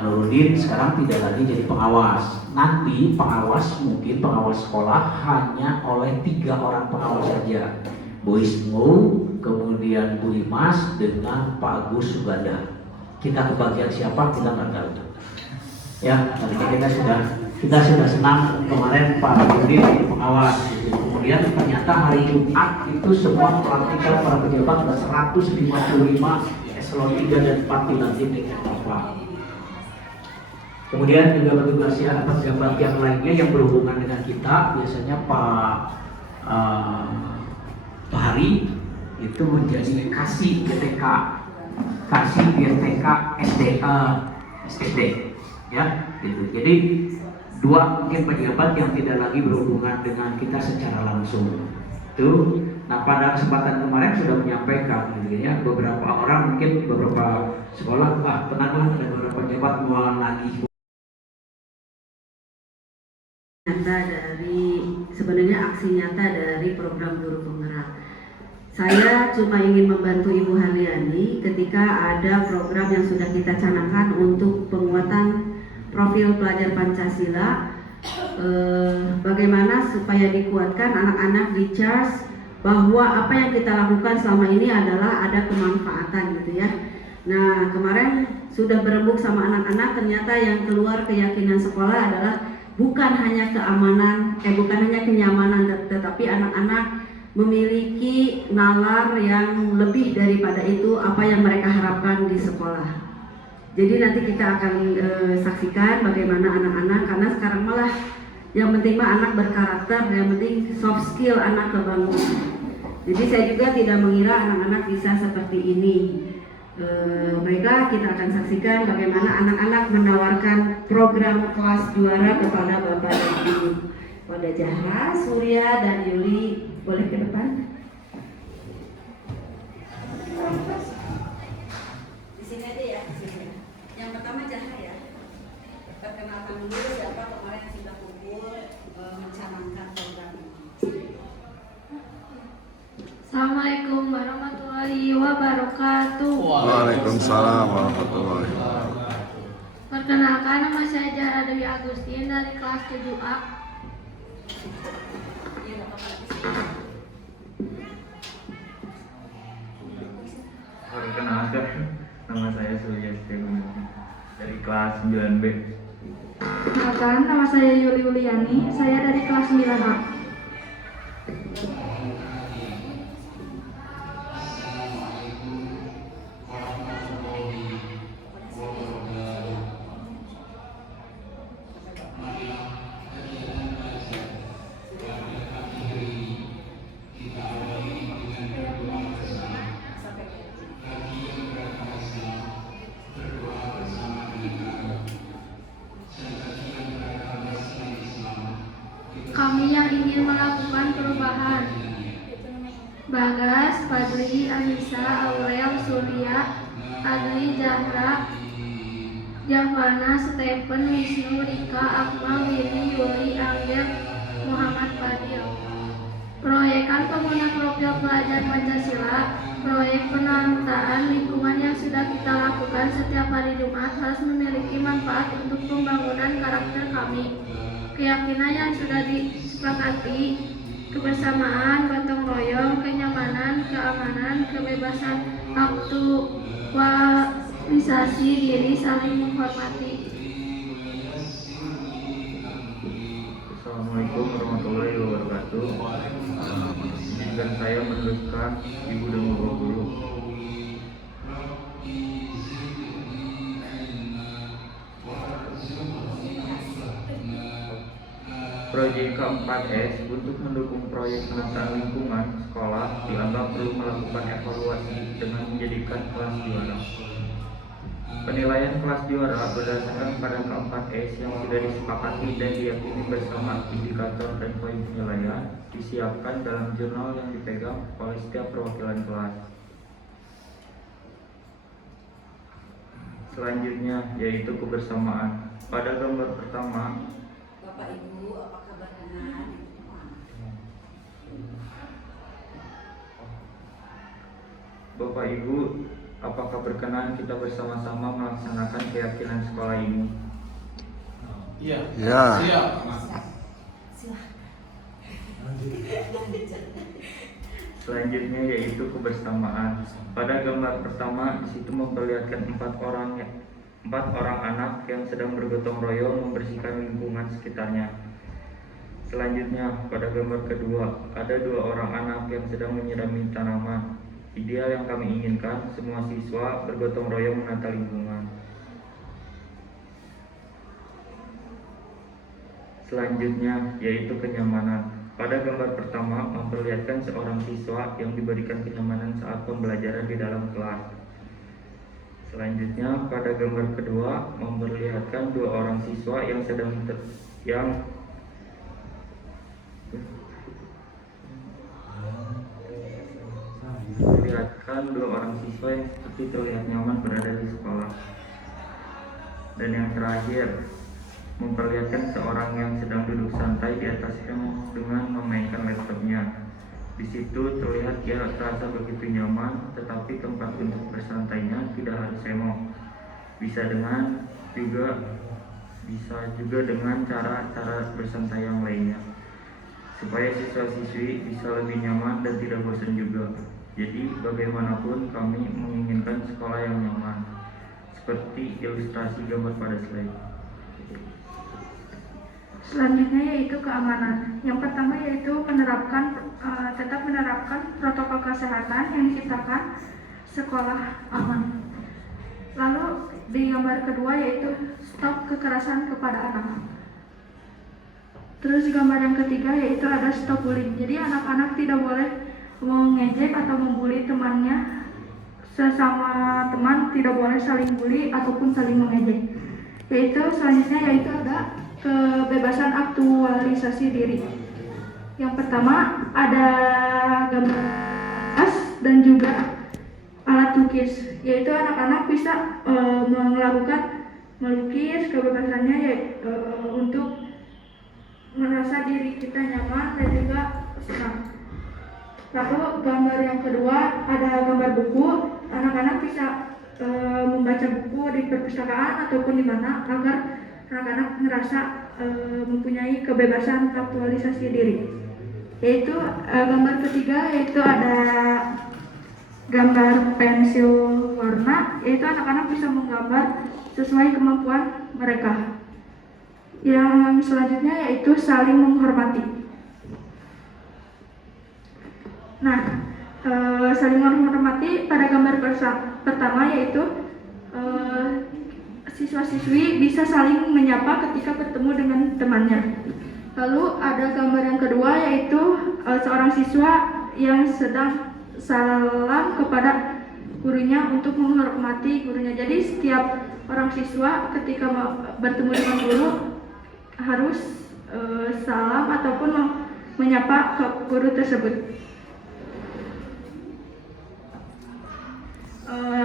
Nurudin sekarang tidak lagi jadi pengawas. Nanti mungkin pengawas sekolah hanya oleh 3 orang pengawas saja. Bu Ismu, kemudian Bu Dimas dengan Pak Agus Suganda. Kita kebagian siapa kita nggak tahu. Ya, tadi kita sudah senang kemarin Pak Nurudin jadi pengawas. Kemudian ternyata hari Jumat itu semua pelantikan para pejabat ada 155 eselon 3 dan 4 dilantik dengan Bapak. Kemudian juga bertugas pejabat yang lainnya yang berhubungan dengan kita, biasanya Pak Hari itu menjadi kasih GTK SD, ya, gitu. Jadi 2 mungkin pejabat yang tidak lagi berhubungan dengan kita secara langsung. Itu. Nah, pada kesempatan kemarin sudah menyampaikan, gitu ya, beberapa orang mungkin beberapa sekolah, tenanglah, ada beberapa pejabat mau lagi. Sebenarnya aksi nyata dari program guru penggerak. Saya cuma ingin membantu Ibu Harliani ketika ada program yang sudah kita canangkan untuk penguatan profil pelajar Pancasila. Bagaimana supaya dikuatkan anak-anak di charge bahwa apa yang kita lakukan selama ini adalah ada kemanfaatan gitu ya. Nah, kemarin sudah berembuk sama anak-anak, ternyata yang keluar keyakinan sekolah adalah bukan hanya kenyamanan, tetapi anak-anak memiliki nalar yang lebih daripada itu apa yang mereka harapkan di sekolah. Jadi nanti kita akan saksikan bagaimana anak-anak, karena sekarang malah yang penting mah anak berkarakter, yang penting soft skill anak kebangun. Jadi saya juga tidak mengira anak-anak bisa seperti ini. Baiklah, kita akan saksikan bagaimana anak-anak menawarkan program kelas juara kepada Bapak dan Ibu. Pada Zahra, Surya, dan Yuli, boleh ke depan. Di sini aja ya, di sini. Yang pertama Zahra ya. Perkenalkan dulu siapa kemarin yang sudah kumpul mencanangkan program ini. Assalamualaikum warahmatullahi wabarakatuh. Waalaikumsalam warahmatullahi wabarakatuh. Perkenalkan, nama saya Zahra Dewi Agustin dari kelas 7A. Perkenalkan, nama saya Surya dari kelas 9B. Perkenalkan, nama saya Yuli Uliani, saya dari kelas 9A. Kami yang ingin melakukan perubahan: Bagas, Fadli, Anissa, Aurel, Surya, Adli, Zahra, Javana, Stephen, Wisnu, Rika, Akmal, Willy, Yuli, Angel, Muhammad Fadil. Proyekan pengguna profil pelajar Pancasila. Proyek penataan lingkungan yang sudah kita lakukan setiap hari Jumat harus memiliki manfaat untuk pembangunan karakter kami. Keyakinan yang sudah disepakati, kebersamaan, gotong royong, kenyamanan, keamanan, kebebasan aktualisasi diri, saling menghormati. Assalamualaikum warahmatullahi wabarakatuh. Dan saya meneruskan Ibu dan Bapak Guru. Proyek ke-4S untuk mendukung proyek penataan lingkungan sekolah dianggap perlu melakukan evaluasi dengan menjadikan kelas juara. Penilaian kelas juara berdasarkan pada ke-4S yang sudah disepakati dan diyakini bersama indikator dan poin penilaian disiapkan dalam jurnal yang dipegang oleh setiap perwakilan kelas. Selanjutnya yaitu kebersamaan. Pada gambar pertama, Bapak Ibu, apakah berkenan? Bapak Ibu Apakah berkenan kita bersama-sama melaksanakan keyakinan sekolah ini? Ya. Selanjutnya yaitu kebersamaan. Pada gambar pertama di situ memperlihatkan empat orang anak yang sedang bergotong royong membersihkan lingkungan sekitarnya. Selanjutnya pada gambar kedua ada 2 orang anak yang sedang menyirami tanaman. Ideal yang kami inginkan semua siswa bergotong royong menata lingkungan. Selanjutnya yaitu kenyamanan. Pada gambar pertama memperlihatkan seorang siswa yang diberikan kenyamanan saat pembelajaran di dalam kelas. Selanjutnya pada gambar kedua memperlihatkan 2 orang siswa yang sedang memperlihatkan 2 orang siswa yang seperti terlihat nyaman berada di sekolah. Dan yang terakhir memperlihatkan seorang yang sedang duduk santai di atasnya dengan memainkan laptopnya. Di situ terlihat dia terasa begitu nyaman, tetapi tempat untuk bersantainya tidak harus semo. Bisa juga dengan cara-cara bersantai yang lainnya, supaya siswa-siswi bisa lebih nyaman dan tidak bosan juga. Jadi bagaimanapun kami menginginkan sekolah yang nyaman, seperti ilustrasi gambar pada slide. Selanjutnya yaitu keamanan. Yang pertama yaitu tetap menerapkan protokol kesehatan yang diciptakan sekolah aman. Lalu di gambar kedua yaitu stop kekerasan kepada anak. Terus gambar yang ketiga yaitu ada stop bullying. Jadi anak-anak tidak boleh mengejek atau membuli temannya. Sesama teman tidak boleh saling bully ataupun saling mengejek. Selanjutnya yaitu ada kebebasan aktualisasi diri. Yang pertama ada gambar tas dan juga alat lukis, yaitu anak-anak bisa melakukan melukis kebebasannya untuk merasa diri kita nyaman dan juga senang. Lalu gambar yang kedua ada gambar buku. Anak-anak bisa membaca buku di perpustakaan ataupun di mana agar anak-anak merasa mempunyai kebebasan aktualisasi diri. Yaitu gambar ketiga yaitu ada gambar pensil warna, yaitu anak-anak bisa menggambar sesuai kemampuan mereka. Yang selanjutnya yaitu saling menghormati. Nah, saling menghormati pada gambar pertama yaitu siswa-siswi bisa saling menyapa ketika bertemu dengan temannya. Lalu ada gambar yang kedua yaitu seorang siswa yang sedang salam kepada gurunya untuk menghormati gurunya. Jadi setiap orang siswa ketika bertemu dengan guru harus salam ataupun menyapa ke guru tersebut.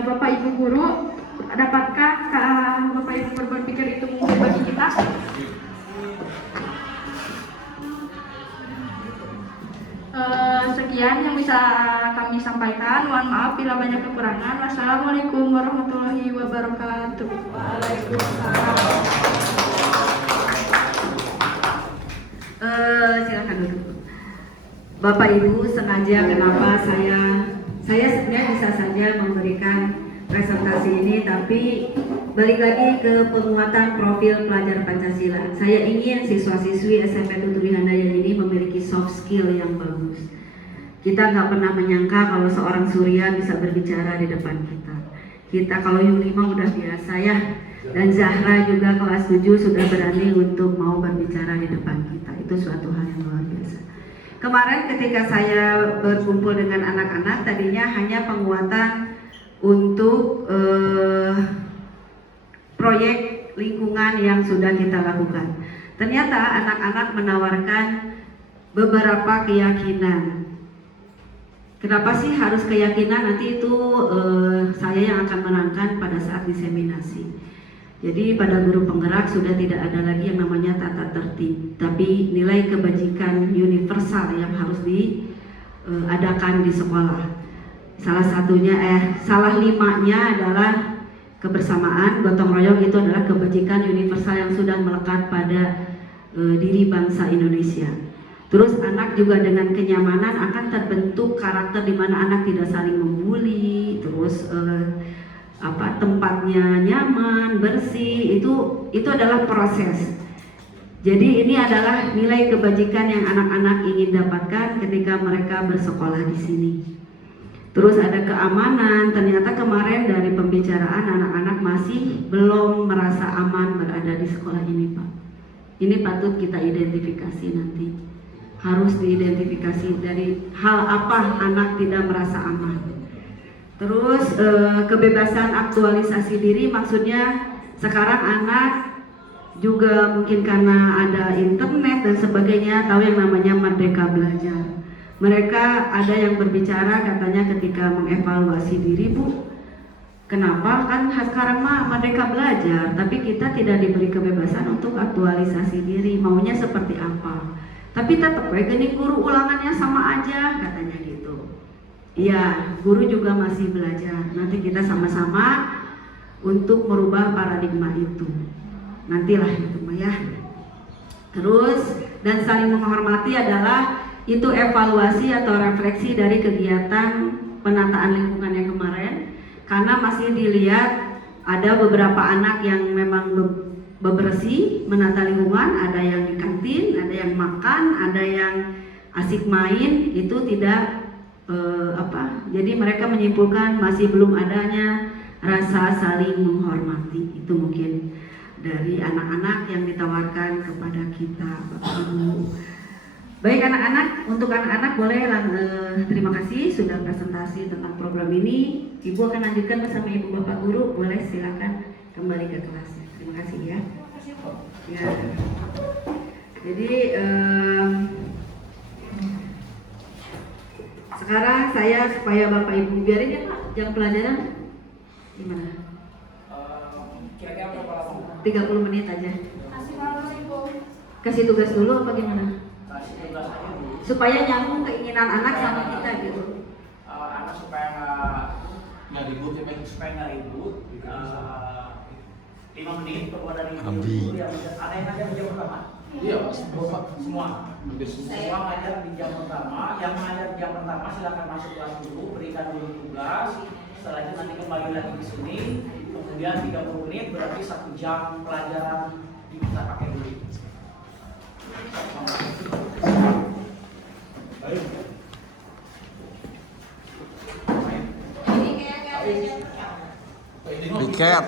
Bapak Ibu guru, dapatkah Bapak Ibu berpikir itu mungkin bagi kita? Sekian yang bisa kami sampaikan. Mohon maaf bila banyak kekurangan. Wassalamualaikum warahmatullahi wabarakatuh. Waalaikumsalam. Silakan duduk. Bapak Ibu, sengaja kenapa saya sebenarnya bisa saja memberikan presentasi ini, tapi balik lagi ke penguatan profil pelajar Pancasila. Saya ingin siswa-siswi SMP Tuturi Handayani ini memiliki soft skill yang bagus. Kita nggak pernah menyangka kalau seorang Surya bisa berbicara di depan kita. Kita kalau Yunima udah biasa ya, dan Zahra juga kelas 7 sudah berani untuk mau berbicara di depan kita. Itu suatu hal yang luar biasa. Kemarin ketika saya berkumpul dengan anak-anak, tadinya hanya penguatan untuk proyek lingkungan yang sudah kita lakukan. Ternyata anak-anak menawarkan beberapa keyakinan. Kenapa sih harus keyakinan? Nanti itu saya yang akan menerangkan pada saat diseminasi. Jadi pada guru penggerak sudah tidak ada lagi yang namanya tata tertib, tapi nilai kebajikan universal yang harus diadakan di sekolah. salah limanya adalah kebersamaan, gotong royong itu adalah kebajikan universal yang sudah melekat pada diri bangsa Indonesia. Terus anak juga dengan kenyamanan akan terbentuk karakter di mana anak tidak saling membuli, terus tempatnya nyaman, bersih, itu adalah proses. Jadi ini adalah nilai kebajikan yang anak-anak ingin dapatkan ketika mereka bersekolah di sini. Terus ada keamanan, ternyata kemarin dari pembicaraan anak-anak masih belum merasa aman berada di sekolah ini, Pak. Ini patut kita identifikasi nanti. Harus diidentifikasi dari hal apa anak tidak merasa aman. Terus kebebasan aktualisasi diri, maksudnya sekarang anak juga mungkin karena ada internet dan sebagainya tahu yang namanya merdeka belajar. Mereka ada yang berbicara katanya ketika mengevaluasi diri, Bu, kenapa kan sekarang mah merdeka belajar, tapi kita tidak diberi kebebasan untuk aktualisasi diri, maunya seperti apa? Tapi tetap gini guru ulangannya sama aja, katanya gitu. Iya, guru juga masih belajar. Nanti kita sama-sama untuk merubah paradigma itu. Nantilah itu mah ya. Terus dan saling menghormati adalah itu evaluasi atau refleksi dari kegiatan penataan lingkungan yang kemarin, karena masih dilihat ada beberapa anak yang memang bebersih, menata lingkungan, ada yang di kantin, ada yang makan, ada yang asik main, itu tidak jadi mereka menyimpulkan masih belum adanya rasa saling menghormati. Itu mungkin dari anak-anak yang ditawarkan kepada kita, Bapak Ibu. Baik anak-anak, untuk anak-anak boleh terima kasih sudah presentasi tentang program ini. Ibu akan lanjutkan bersama Ibu Bapak Guru, boleh silakan kembali ke kelasnya. Terima kasih ya. Ya. Jadi sekarang saya supaya Bapak Ibu biarin ya Pak, jam pelajaran gimana? Kira-kira berapa lama? 30 menit aja. Kasih malam Ibu. Kasih tugas dulu apa gimana? Kasih tugas aja dulu. Supaya nyambung keinginan anak sama kita gitu. Anak supaya nggak ribut, supaya nggak ribut. 5 menit keluar dari itu yang ada yang ngajar di jam pertama. Iya, semua ngajar di jam pertama. Yang ngajar di jam pertama silakan masuk kelas dulu, berikan dulu tugas. Setelah itu nanti kembali lagi di sini. Kemudian 30 menit berarti 1 jam pelajaran kita pakai dulu. Tiket.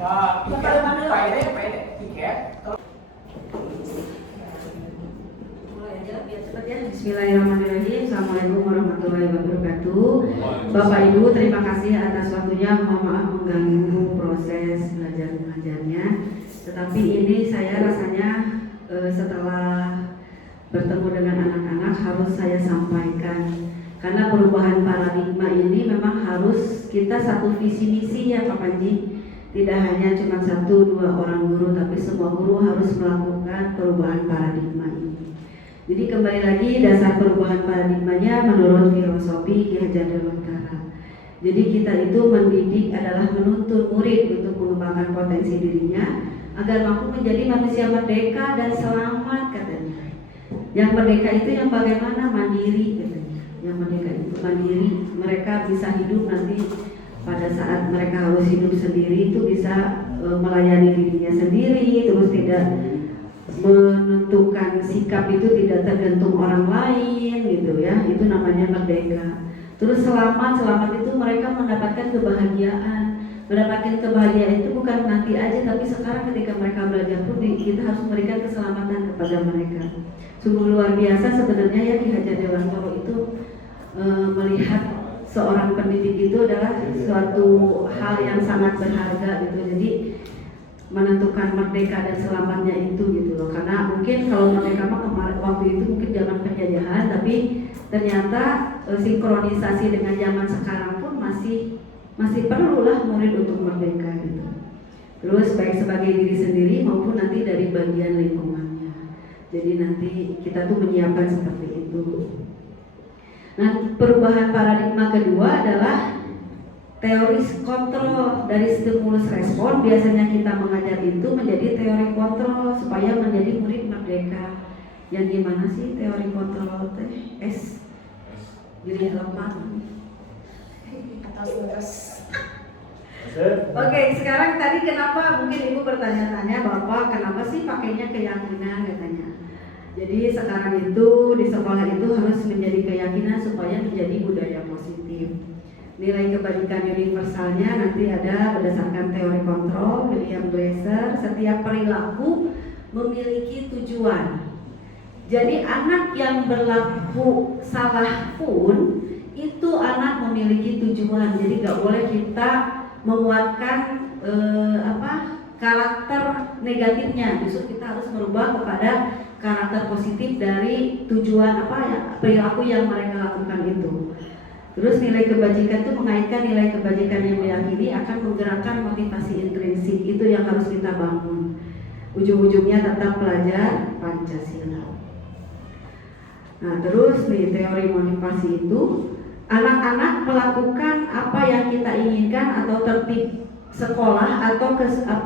Pak, tiket. Mulai aja biar cepat ya. Bismillahirrahmanirrahim. Assalamualaikum warahmatullahi wabarakatuh. Bapak Ibu, terima kasih atas waktunya. Mohon maaf mengganggu proses belajar mengajarnya. Tetapi ini saya rasanya setelah bertemu dengan anak-anak harus saya sampaikan. Karena perubahan paradigma ini memang harus kita satu visi misi ya Pak Panji. Tidak hanya cuma 1-2 orang guru, tapi semua guru harus melakukan perubahan paradigma ini. Jadi kembali lagi dasar perubahan paradigmanya menurut filosofi Ki Hajar Dewantara. Jadi kita itu mendidik adalah menuntun murid untuk mengembangkan potensi dirinya agar mampu menjadi manusia merdeka dan selamat katanya. Yang merdeka itu yang bagaimana? Mandiri katanya. Yang merdeka itu mandiri, mereka bisa hidup nanti pada saat mereka harus hidup sendiri itu bisa melayani dirinya sendiri, terus tidak menentukan sikap itu tidak tergantung orang lain gitu ya, itu namanya merdeka. Terus selamat itu mereka mendapatkan kebahagiaan. Mendapatkan kebahagiaan itu bukan nanti aja, tapi sekarang ketika mereka belajar pun kita harus memberikan keselamatan kepada mereka. Sungguh luar biasa sebenarnya ya Ki Hajar Dewantara itu melihat seorang pendidik itu adalah suatu hal yang sangat berharga gitu. Jadi menentukan merdeka dan selamatnya itu gitu loh. Karena mungkin kalau merdeka mah kemarin waktu itu mungkin zaman penjajahan, tapi ternyata sinkronisasi dengan zaman sekarang pun masih perlulah murid untuk merdeka gitu. Terus baik sebagai diri sendiri maupun nanti dari bagian lingkungannya. Jadi nanti kita tuh menyiapkan seperti itu. Nah, perubahan paradigma kedua adalah teori kontrol dari stimulus respon. Biasanya kita mengajar itu menjadi teori kontrol supaya menjadi murid merdeka. Yang gimana sih teori kontrol teh? S. Jadi lemah. Oke, sekarang tadi kenapa mungkin Ibu bertanya-tanya Bapak kenapa sih pakainya keyakinan katanya. Jadi sekarang itu di sekolah itu harus menjadi keyakinan supaya menjadi budaya positif. Nilai kebajikan universalnya nanti ada berdasarkan teori kontrol William Glasser. Setiap perilaku memiliki tujuan. Jadi anak yang berlaku salah pun itu anak memiliki tujuan. Jadi nggak boleh kita menguatkan karakter negatifnya. Justru kita harus merubah kepada karakter positif dari tujuan perilaku yang mereka lakukan itu. Terus nilai kebajikan itu mengaitkan nilai kebajikan yang diyakini akan menggerakkan motivasi intrinsik. Itu yang harus kita bangun. Ujung-ujungnya tetap belajar Pancasila. Nah, terus nih teori motivasi itu anak-anak melakukan apa yang kita inginkan atau tertib sekolah atau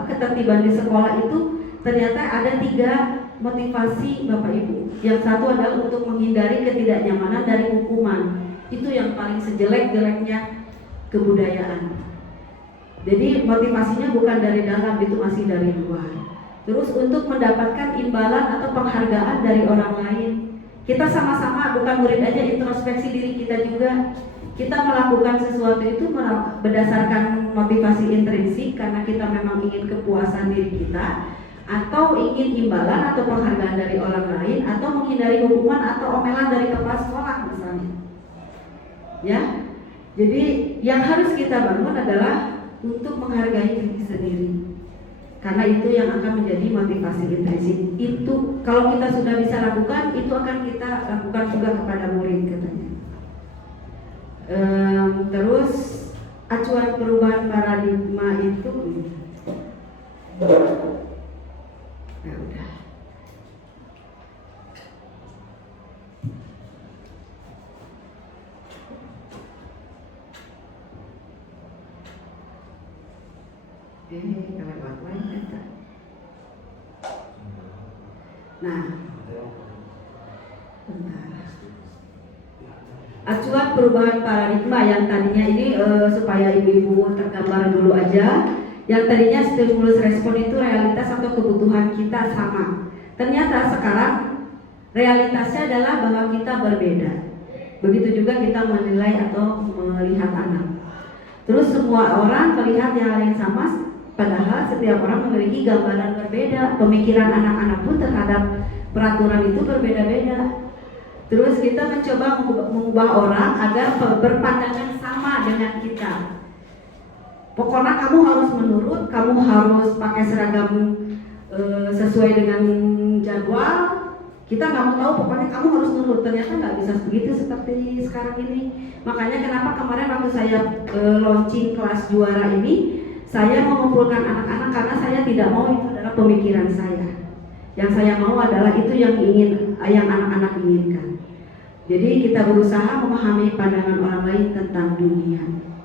ketertiban di sekolah itu ternyata ada 3 motivasi Bapak Ibu. Yang satu adalah untuk menghindari ketidaknyamanan dari hukuman. Itu yang paling sejelek-jeleknya kebudayaan. Jadi motivasinya bukan dari dalam, itu masih dari luar. Terus untuk mendapatkan imbalan atau penghargaan dari orang lain. Kita sama-sama, bukan murid aja, introspeksi diri kita juga. Kita melakukan sesuatu itu berdasarkan motivasi intrinsik karena kita memang ingin kepuasan diri kita, atau ingin imbalan atau penghargaan dari orang lain, atau menghindari hukuman atau omelan dari kepala sekolah misalnya. Ya, jadi yang harus kita bangun adalah untuk menghargai diri sendiri. Karena itu yang akan menjadi motivasi intrinsik. Itu kalau kita sudah bisa lakukan, itu akan kita lakukan juga kepada murid katanya. Terus acuan perubahan paradigma itu nah, udah. Nah, bentar. Acuan perubahan paradigma yang tadinya ini supaya ibu-ibu tergambar dulu aja. Yang tadinya stimulus respon itu realitas atau kebutuhan kita sama. Ternyata sekarang realitasnya adalah bahwa kita berbeda. Begitu juga kita menilai atau melihat anak. Terus semua orang melihat hal yang sama. Padahal setiap orang memiliki gambaran berbeda. Pemikiran anak-anak pun terhadap peraturan itu berbeda-beda. Terus kita mencoba mengubah orang agar berpandangan sama dengan kita. Pokoknya kamu harus menurut, kamu harus pakai seragam sesuai dengan jadwal. Kita nggak mau tahu, pokoknya kamu harus nurut. Ternyata nggak bisa begitu seperti sekarang ini. Makanya kenapa kemarin waktu saya launching kelas juara ini, saya mengumpulkan anak-anak karena saya tidak mau itu adalah pemikiran saya. Yang saya mau adalah itu yang anak-anak inginkan. Jadi kita berusaha memahami pandangan orang lain tentang dunia.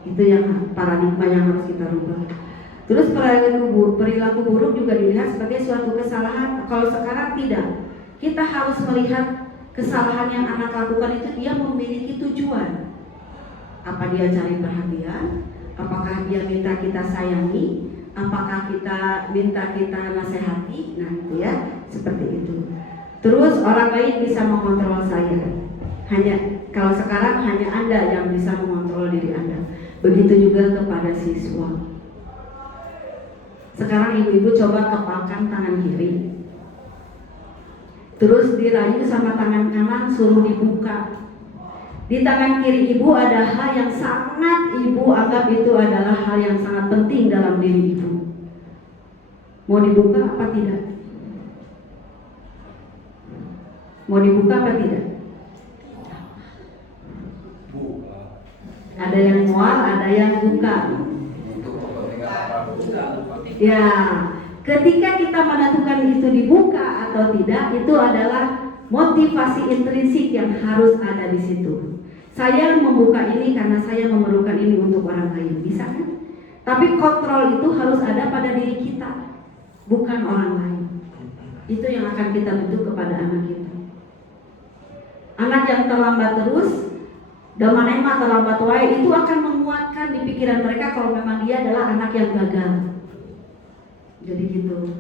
Itu yang paradigma yang harus kita rubah. Terus perilaku buruk juga dilihat sebagai suatu kesalahan. Kalau sekarang tidak, kita harus melihat kesalahan yang anak lakukan itu dia memiliki tujuan. Apa dia cari perhatian? Apakah dia minta kita sayangi? Apakah kita minta kita nasihati? Nah itu ya, seperti itu. Terus orang lain bisa mengontrol saya. Kalau sekarang hanya Anda yang bisa mengontrol diri Anda. Begitu juga kepada siswa. Sekarang ibu-ibu coba kepalkan tangan kiri. Terus dirayu sama tangan kanan, suruh dibuka. Di tangan kiri ibu ada hal yang sangat ibu anggap itu adalah hal yang sangat penting dalam diri ibu. Mau dibuka apa tidak? Mau dibuka apa tidak? Ada yang mual, ada yang buka. Ya, ketika kita menentukan itu dibuka atau tidak, itu adalah motivasi intrinsik yang harus ada di situ. Saya membuka ini karena saya memerlukan ini untuk orang lain, bisa kan? Tapi kontrol itu harus ada pada diri kita, bukan orang lain. Itu yang akan kita bentuk kepada anak kita. Anak yang terlambat terus, damanema terlambat wae, itu akan menguatkan di pikiran mereka kalau memang dia adalah anak yang gagal. Jadi gitu.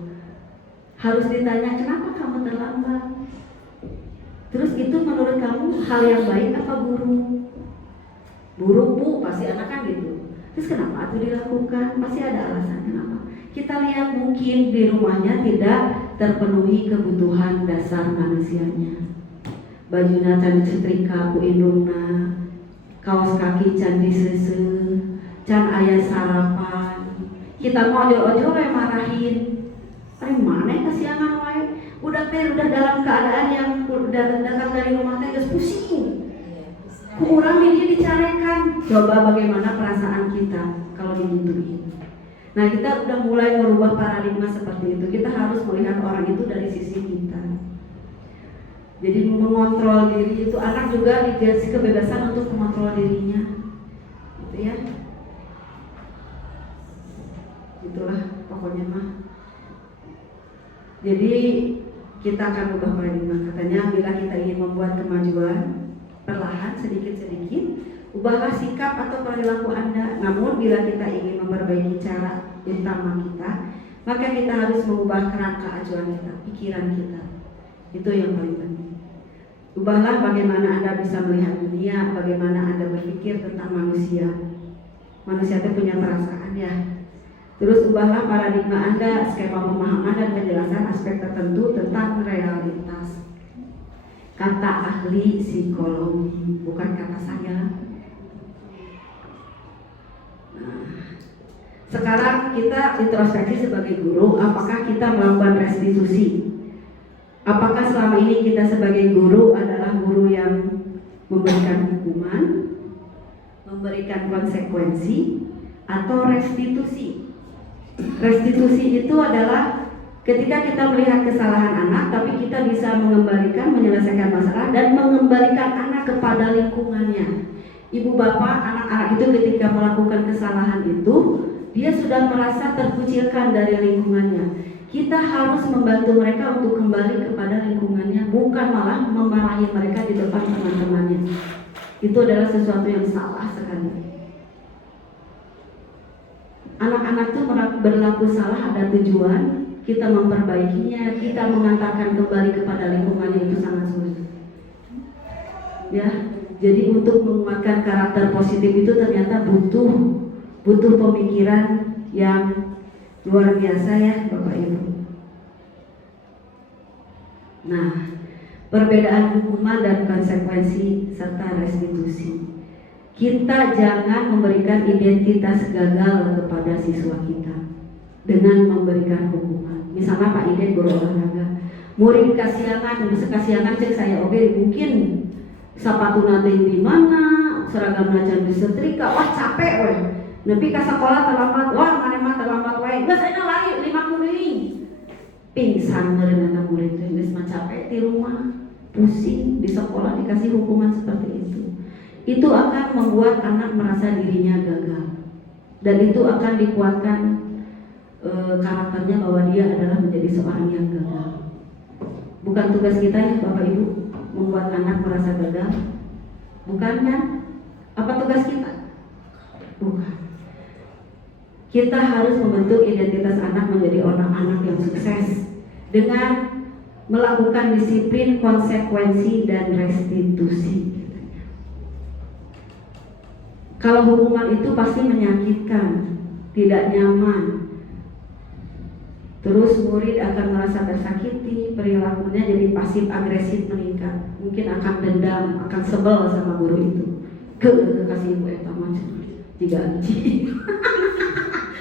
Harus ditanya, kenapa kamu terlambat? Terus itu menurut kamu hal yang baik apa buruk? Buruk bu, pasti anak kan gitu. Terus kenapa itu dilakukan? Pasti ada alasan kenapa. Kita lihat mungkin di rumahnya tidak terpenuhi kebutuhan dasar manusianya. Bajunya can setrika ku indungna, kaos kaki can diseuseut, can aya sarapan. Kita mau ojo-ojo kayak marahin. Ari mana kasihangan wae. Udah dalam keadaan yang datang dari rumah teh geus pusing. Kurang dia dicarekan. Coba bagaimana perasaan kita kalau digituin. Nah, kita udah mulai merubah paradigma seperti itu. Kita harus melihat orang itu dari sisi kita. Jadi mengontrol diri itu, anak juga dikasih kebebasan untuk mengontrol dirinya. Gitu ya. Itulah pokoknya mah. Jadi kita akan ubah paradigma. Katanya bila kita ingin membuat kemajuan perlahan sedikit-sedikit, ubahlah sikap atau perilaku Anda. Namun bila kita ingin memperbaiki cara utama kita, maka kita harus mengubah kerangka acuan kita, pikiran kita. Itu yang paling penting. Ubahlah bagaimana Anda bisa melihat dunia, bagaimana Anda berpikir tentang manusia. Manusia itu punya perasaan ya. Terus ubahlah paradigma Anda, skema pemahaman dan penjelasan aspek tertentu tentang realitas. Kata ahli psikologi, bukan kata saya. Nah, sekarang kita introspeksi sebagai guru, apakah kita melakukan restitusi? Apakah selama ini kita sebagai guru adalah guru yang memberikan hukuman, memberikan konsekuensi, atau restitusi? Restitusi itu adalah ketika kita melihat kesalahan anak, tapi kita bisa mengembalikan, menyelesaikan masalah dan mengembalikan anak kepada lingkungannya. Ibu bapak, anak-anak itu ketika melakukan kesalahan itu, dia sudah merasa terkucilkan dari lingkungannya. Kita harus membantu mereka untuk kembali kepada lingkungannya, bukan malah memarahi mereka di depan teman-temannya. Itu adalah sesuatu yang salah sekali. Anak-anak itu berlaku salah ada tujuan, kita memperbaikinya, kita mengantarkan kembali kepada lingkungannya itu sangat sulit. Ya, jadi untuk menguatkan karakter positif itu ternyata butuh pemikiran yang luar biasa ya Bapak Ibu. Nah, perbedaan hukuman dan konsekuensi serta restitusi. Kita jangan memberikan identitas gagal kepada siswa kita dengan memberikan hukuman. Misalnya Pak Ide guru olahraga, murid kasihangan cek saya oke mungkin sepatu nanti di mana, seragam najan disetrika, wah capek weh. Nepi ka sekolah terlambat, wah mana mah terlambat wae. Geus ayeuna lari 5 kuring. Pingsan meureun anak murid teh geus mah capek di rumah, pusing di sekolah dikasih hukuman seperti itu. Itu akan membuat anak merasa dirinya gagal. Dan itu akan dikuatkan karakternya bahwa dia adalah menjadi seorang yang gagal. Bukan tugas kita ya Bapak Ibu membuat anak merasa gagal. Bukan kan? Apa tugas kita? Bukan. Kita harus membentuk identitas anak menjadi orang anak yang sukses dengan melakukan disiplin, konsekuensi, dan restitusi. Kalau hukuman itu pasti menyakitkan, tidak nyaman. Terus murid akan merasa tersakiti, perilakunya jadi pasif agresif meningkat. Mungkin akan dendam, akan sebel sama guru itu. Kasih ibu eta macam diganti.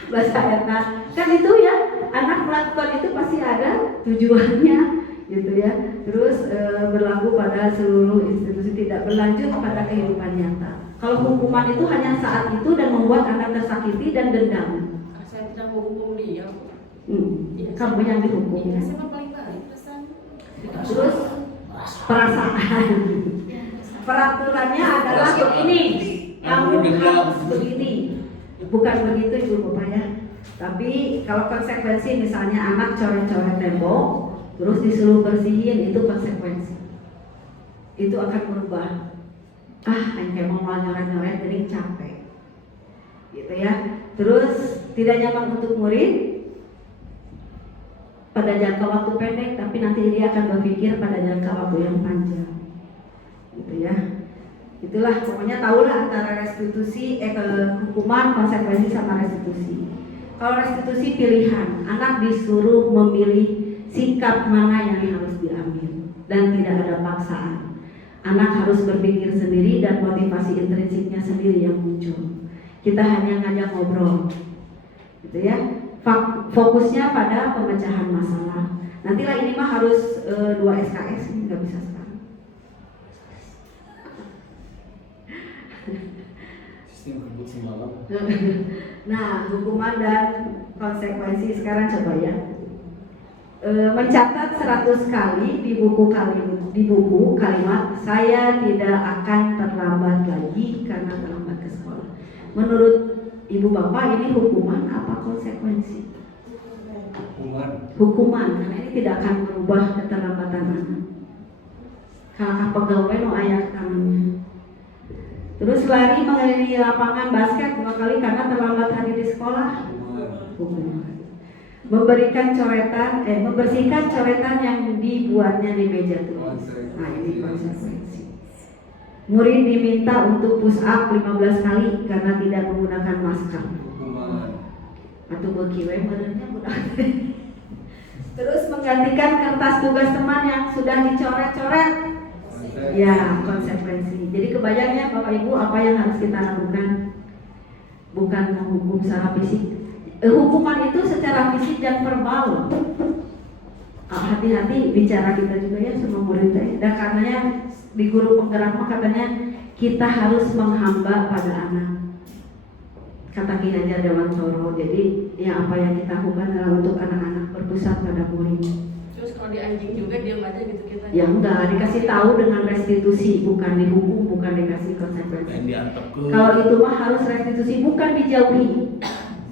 Bahasa eta. Kan itu ya, anak melakukan itu pasti ada tujuannya gitu ya. Terus berlaku pada seluruh institusi, tidak berlanjut pada kehidupan nyata. Kalau hukuman itu hanya saat itu dan membuat anak tersakiti dan dendam. Saya tidak mau hukum dia. Kamu yang dihukum ya. Saya paling baik perasaan. Terus perasaan. peraturannya adalah begini, kamu harus begini, bukan begitu Ibu Bapak ya. Tapi kalau konsekuensi misalnya anak coret-coret tembok, terus disuruh bersihin, itu konsekuensi. Itu akan berubah. Kayak mau nyoret-nyoret jadi capek, gitu ya. Terus tidak nyaman untuk murid pada jangka waktu pendek, tapi nanti dia akan berpikir pada jangka waktu yang panjang, gitu ya. Itulah pokoknya tahulah antara restitusi, hukuman, konsekuensi sama restitusi. Kalau restitusi pilihan, anak disuruh memilih sikap mana yang harus diambil dan tidak ada paksaan. Anak harus berpikir sendiri dan motivasi intrinsiknya sendiri yang muncul. Kita hanya ngajak ngobrol, gitu ya. Fokusnya pada pemecahan masalah. Nantilah ini mah harus 2 SKS, ini nggak bisa sekarang. Nah, hukuman dan konsekuensi sekarang coba ya. Mencatat 100 kali di buku kalimat saya tidak akan terlambat lagi karena terlambat ke sekolah. Menurut Ibu Bapak ini hukuman apa konsekuensi? Hukuman, karena ini tidak akan merubah keterlambatan anak. Kalau pegawai mau ayah tangannya. Terus lari mengelilingi lapangan basket 2 kali karena terlambat hadir di sekolah. Hukuman. Membersihkan coretan yang dibuatnya di meja tulis. Nah, ini konsekuensi. Murid diminta untuk push up 15 kali karena tidak menggunakan masker. Atau berkiwe benernya budak. Terus menggantikan kertas tugas teman yang sudah dicoret-coret. Ya, konsekuensi. Jadi kebayangnya Bapak Ibu apa yang harus kita lakukan? Bukan menghukum secara fisik. Hukuman itu secara fisik dan verbal. Hati-hati bicara kita juga ya sama murid. Dan karenanya di guru penggerak mah katanya kita harus menghamba pada anak. Kata Ki Hajar Dewantoro. Jadi ya apa yang kita lakukan adalah untuk anak-anak, berpusat pada murid. Terus kalau di anjing juga diam aja gitu kita. Ya enggak, dikasih tahu dengan restitusi, bukan dihukum, bukan dikasih konsekuensi. Kalau itu mah harus restitusi, bukan dijauhi.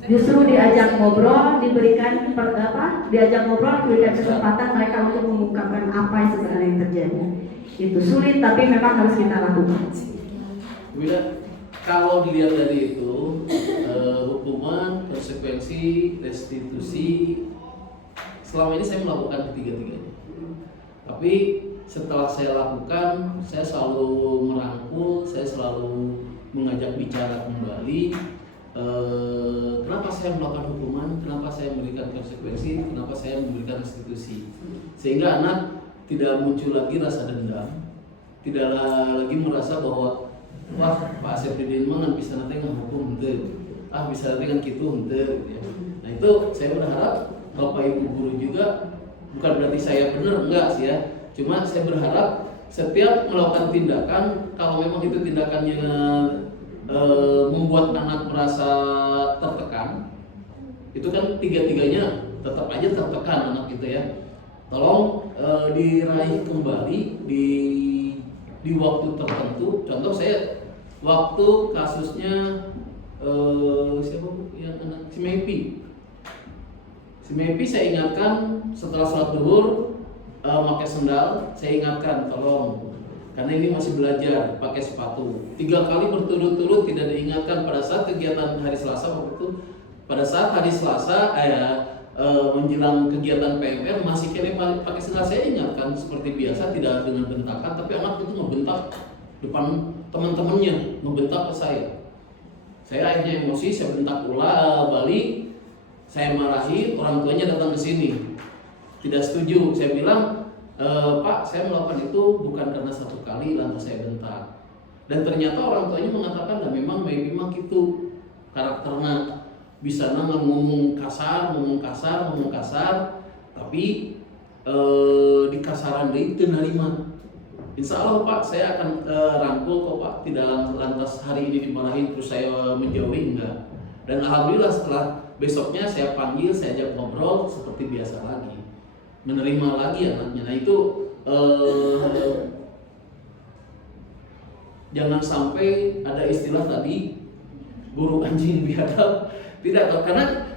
Justru diajak ngobrol, diberikan kesempatan mereka untuk mengungkapkan apa yang sebenarnya yang terjadi. Itu sulit tapi memang harus kita lakukan. Kalau dilihat dari itu, hukuman, konsekuensi, restitusi, selama ini saya melakukan ketiga-tiganya. Tapi setelah saya lakukan, saya selalu merangkul, saya selalu mengajak bicara kembali. Kenapa saya melakukan hukuman, kenapa saya memberikan konsekuensi, kenapa saya memberikan restitusi, sehingga anak tidak muncul lagi rasa dendam, tidak lagi merasa bahwa wah Pak Asepidin mah bisa nanti ngahukum henteu, bisa nanti kan gitu henteu. Nah itu saya berharap Bapak Ibu guru juga, bukan berarti saya benar, enggak sih ya, cuma saya berharap setiap melakukan tindakan, kalau memang itu tindakannya membuat anak merasa tertekan, itu kan tiga-tiganya tetap aja tertekan anak itu ya. Tolong diraih kembali di waktu tertentu. Contoh saya waktu kasusnya siapa yang anak si Mepi saya ingatkan setelah sholat zuhur pakai sendal, saya ingatkan tolong. Karena ini masih belajar pakai sepatu. 3 kali berturut-turut tidak diingatkan pada saat kegiatan hari Selasa waktu itu. Pada saat hari Selasa menjelang kegiatan PMR masih kene pakai sendal, saya ingatkan seperti biasa tidak dengan bentakan, tapi anak itu ngebentak depan teman-temannya, ngebentak ke saya. Saya akhirnya emosi, saya bentak balik, saya marahi, orang tuanya datang ke sini. Tidak setuju, saya bilang Pak, saya melakukan itu bukan karena 1 kali lantas saya bentak. Dan ternyata orang tuanya mengatakan, nah memang memang gitu karakternya, bisa ngomong kasar, tapi di kasaran itu nerima. Insya Allah Pak, saya akan rangkul kok Pak, tidak lantas hari ini dimarahin terus saya menjauhi, enggak. Dan alhamdulillah setelah besoknya saya panggil, saya ajak ngobrol seperti biasa lagi, menerima lagi anaknya. Nah itu Jangan sampai ada istilah tadi guru anjing biadab. Tidak, karena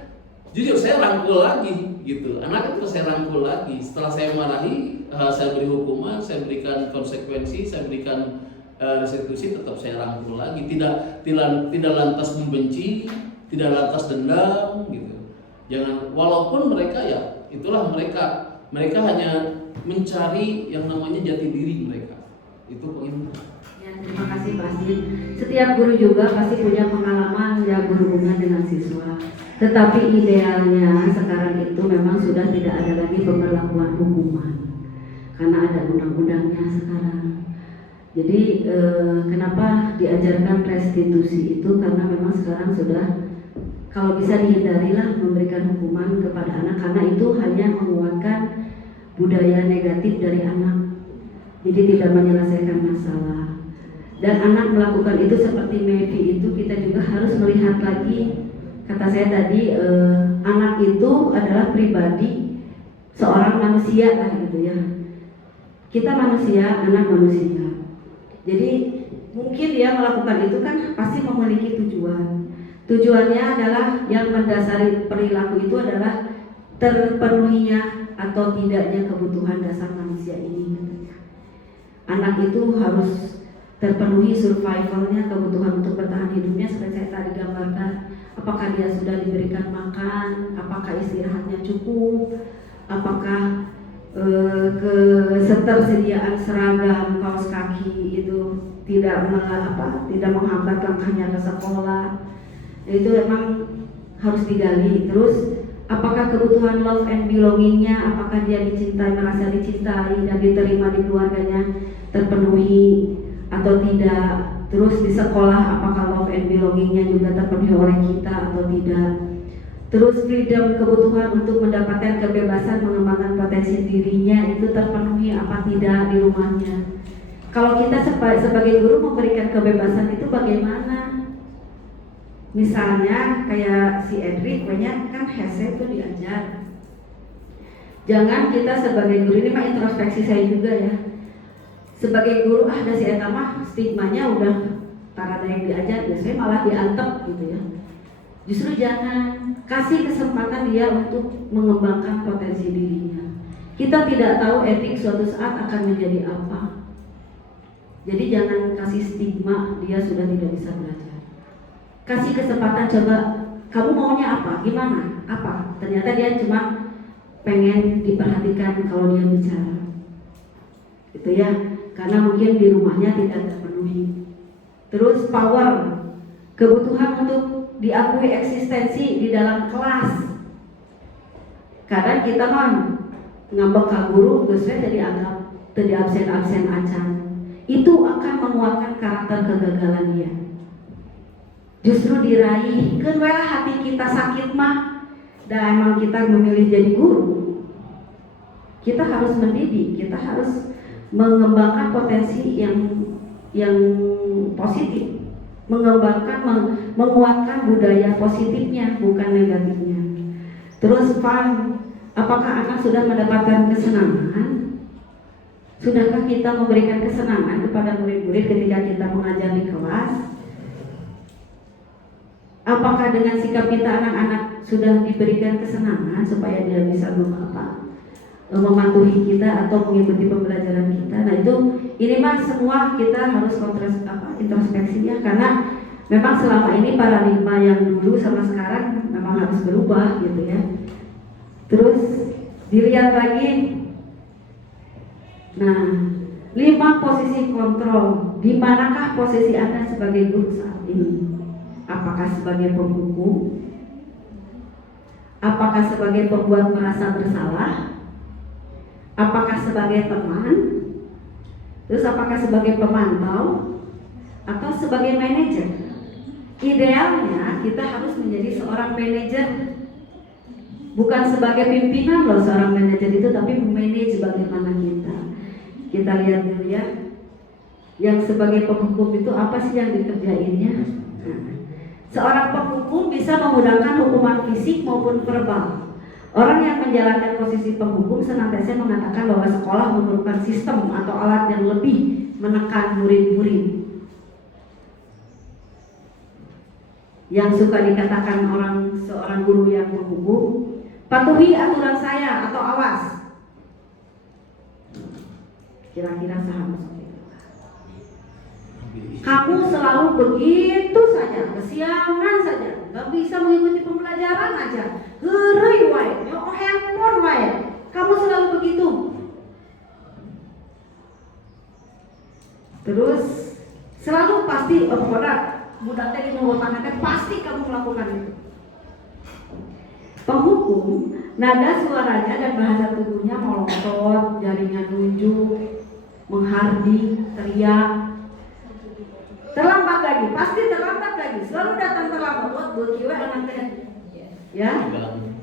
jujur saya rangkul lagi gitu. Anak itu saya rangkul lagi. Setelah saya marahi, saya beri hukuman, saya berikan konsekuensi, saya berikan restitusi, tetap saya rangkul lagi. Tidak lantas membenci, tidak lantas dendam gitu. Jangan, walaupun mereka ya itulah mereka hanya mencari yang namanya jati diri mereka. Itu poin. Ya, terima kasih Pak Asin. Setiap guru juga pasti punya pengalaman yang berhubungan dengan siswa. Tetapi idealnya sekarang itu memang sudah tidak ada lagi pemberlakuan hukuman karena ada undang-undangnya sekarang. Jadi kenapa diajarkan restitusi itu karena memang sekarang sudah kalau bisa dihindarilah memberikan hukuman kepada anak karena itu hanya menguatkan budaya negatif dari anak. Jadi tidak menyelesaikan masalah. Dan anak melakukan itu seperti Mevi itu kita juga harus melihat lagi. Kata saya tadi anak itu adalah pribadi seorang manusia lah gitu ya. Kita manusia, anak manusia. Jadi mungkin dia melakukan itu kan pasti memiliki tujuan. Tujuannya adalah yang mendasari perilaku itu adalah terpenuhinya atau tidaknya kebutuhan dasar manusia ini. Anak itu harus terpenuhi survivalnya, kebutuhan untuk bertahan hidupnya seperti saya tadi gambarkan. Apakah dia sudah diberikan makan, apakah istirahatnya cukup, apakah ketersediaan seragam, kaos kaki itu tidak menghambat langkahnya ke sekolah. Itu memang harus digali. Terus apakah kebutuhan love and belongingnya, apakah dia dicintai, merasa dicintai dan diterima di keluarganya terpenuhi atau tidak. Terus di sekolah apakah love and belongingnya juga terpenuhi oleh kita atau tidak. Terus freedom, kebutuhan untuk mendapatkan kebebasan mengembangkan potensi dirinya itu terpenuhi apa tidak di rumahnya. Kalau kita sebagai guru memberikan kebebasan itu bagaimana? Misalnya kayak si Edric banyak kan hese itu diajar. Jangan kita sebagai guru, ini mah introspeksi saya juga ya. Sebagai guru ada si eta mah stigmanya udah para yang diajar, biasanya malah diantep gitu ya. Justru jangan, kasih kesempatan dia untuk mengembangkan potensi dirinya. Kita tidak tahu Edric suatu saat akan menjadi apa. Jadi jangan kasih stigma dia sudah tidak bisa belajar. Kasih kesempatan, coba kamu maunya apa, gimana, apa. Ternyata dia cuma pengen diperhatikan kalau dia bicara gitu ya, karena mungkin di rumahnya tidak terpenuhi. Terus power, kebutuhan untuk diakui eksistensi di dalam kelas. Kadang kita mah ngambek ke guru biasanya jadi absen acan. Itu akan menguatkan karakter kegagalan dia. Justru diraih, kan hati kita sakit mah, dan emang kita memilih jadi guru. Kita harus mendidik, kita harus mengembangkan potensi yang positif, menguatkan budaya positifnya, bukan negatifnya. Terus apakah anak sudah mendapatkan kesenangan? Sudahkah kita memberikan kesenangan kepada murid-murid ketika kita mengajar di kelas? Apakah dengan sikap kita anak-anak sudah diberikan kesenangan supaya dia bisa mematuhi kita atau mengikuti pembelajaran kita? Nah ini mah semua kita harus introspeksinya, karena memang selama ini paradigma yang dulu sama sekarang memang harus berubah gitu ya. Terus dilihat lagi, nah 5 posisi kontrol. Di manakah posisi Anda sebagai guru saat ini? Apakah sebagai penghukum? Apakah sebagai pembuat merasa bersalah? Apakah sebagai teman? Terus apakah sebagai pemantau? Atau sebagai manajer? Idealnya kita harus menjadi seorang manajer. Bukan sebagai pimpinan loh seorang manajer itu, tapi memanage bagaimana kita. Kita lihat dulu ya. Yang sebagai penghukum itu apa sih yang dikerjainnya? Seorang penghukum bisa menggunakan hukuman fisik maupun verbal. Orang yang menjalankan posisi penghukum senantiasa mengatakan bahwa sekolah memerlukan sistem atau alat yang lebih menekan murid-murid. yang suka dikatakan seorang guru yang menghukum, patuhi aturan saya atau awas. Kira-kira sahabat seperti itu. Kamu selalu begitu saja, kesiangan saja, nggak bisa mengikuti pembelajaran aja, gerei wae, handphone wae, kamu selalu begitu. Terus selalu pasti pokoknya budaknya di nuwutannya pasti kamu melakukan itu. Penghukum, nada suaranya dan bahasa tubuhnya melotot, jarinya nunjuk, menghardi, teriak. Terlambat lagi, pasti terlambat lagi, selalu datang terlambat. Buat berkiwa anaknya, ya.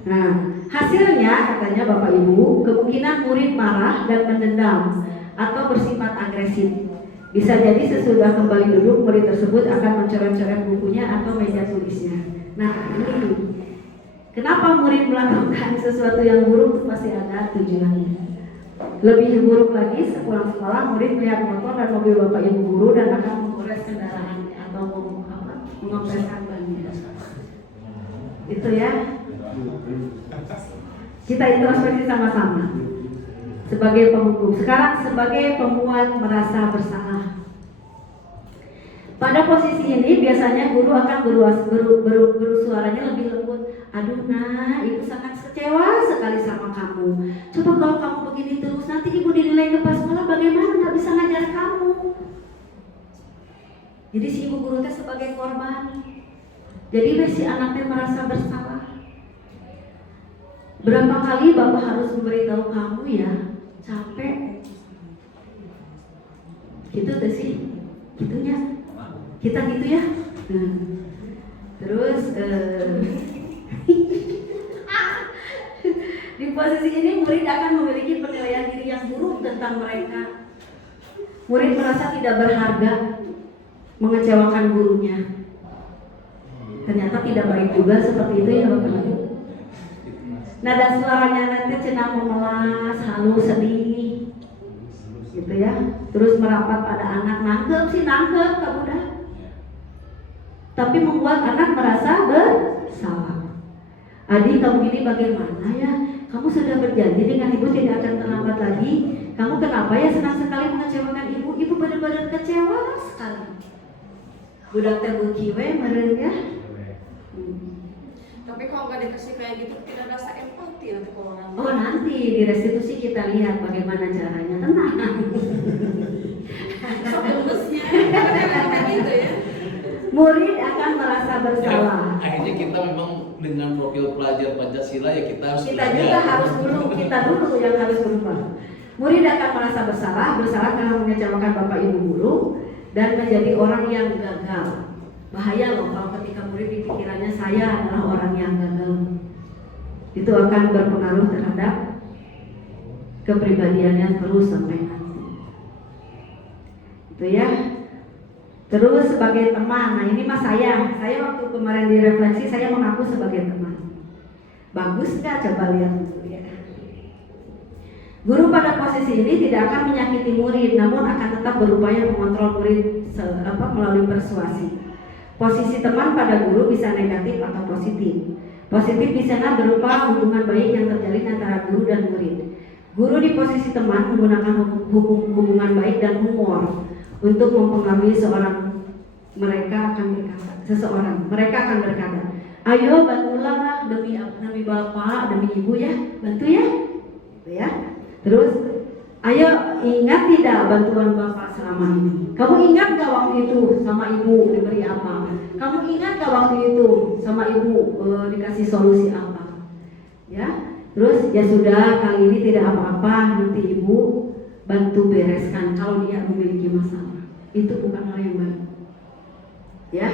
Nah, hasilnya katanya Bapak Ibu, kemungkinan murid marah dan mendendam atau bersifat agresif. Bisa jadi sesudah kembali duduk, murid tersebut akan mencoret-coret bukunya atau meja tulisnya. Nah, ini kenapa murid melakukan sesuatu yang buruk itu pasti ada tujuannya. Lebih buruk lagi, sepulang sekolah murid melihat motor dan mobil Bapak Ibu guru dan akan menggores kendaraannya atau mengopreskan bannya. Itu ya. Kita introspeksi sama-sama. Sebagai penghukum, sekarang sebagai pembuat merasa bersalah. Pada posisi ini biasanya guru akan bersuaranya lebih lembut. Aduh nak, ibu sangat kecewa sekali sama kamu. Coba kalau kamu begini terus, nanti ibu dinilai ke pas sekolah bagaimana, nggak bisa ngajar kamu. Jadi si ibu guru teh sebagai korban. Jadi si anaknya merasa bersalah. Berapa kali bapak harus memberitahu kamu ya, capek. Gitu tuh sih, gitunya. Kita gitu ya. Terus di posisi ini murid akan memiliki penilaian diri yang buruk tentang mereka. Murid merasa tidak berharga, mengecewakan gurunya. Ternyata tidak baik juga seperti itu ya Bapak Ibu. Nada suaranya nanti cenah memelas, halus, sedih, gitu ya. Terus merapat pada anak, nangkep kamu dah. Tapi membuat anak merasa bersalah. Adik, kamu ini bagaimana ya? Kamu sudah berjanji dengan ibu tidak akan terlambat lagi. Kamu kenapa ya senang sekali mengecewakan ibu? Ibu benar-benar kecewa sekali. Budak teh beuki we meureun ya. Tapi kalau nggak dikasih kayak gitu tidak rasa empati nanti kalau orang. Oh nanti di restitusi kita lihat bagaimana caranya. Tenang. Sebelumnya kayak gitu ya. Murid akan merasa bersalah. Akhirnya kita memang dengan profil pelajar Pancasila ya kita harus Kita juga harus kita dulu yang harus berubah. Murid akan merasa bersalah karena mengecewakan Bapak Ibu guru dan menjadi orang yang gagal. Bahaya loh kalau ketika murid di pikirannya saya adalah orang yang gagal. Itu akan berpengaruh terhadap kepribadiannya terus sampai nanti. Itu ya. Terus sebagai teman, nah ini mas saya waktu kemarin direfleksi saya mengaku sebagai teman. Bagus nggak? Coba lihat dulu ya. Guru pada posisi ini tidak akan menyakiti murid, namun akan tetap berupaya mengontrol murid melalui persuasi. Posisi teman pada guru bisa negatif atau positif. Positif di sana berupa hubungan baik yang terjalin antara guru dan murid. Guru di posisi teman menggunakan hubungan baik dan humor untuk mempengaruhi mereka akan berkata, ayo bantulah demi bapak, demi ibu ya, bantu ya, gitu ya. Terus, ayo ingat tidak bantuan bapak selama ini? Kamu ingat gak waktu itu sama ibu diberi apa? Kamu ingat gak waktu itu sama ibu dikasih solusi apa? Ya, terus ya sudah kali ini tidak apa-apa, nanti ibu bantu bereskan kalau dia memiliki masalah. Itu bukan hal yang baik. Ya.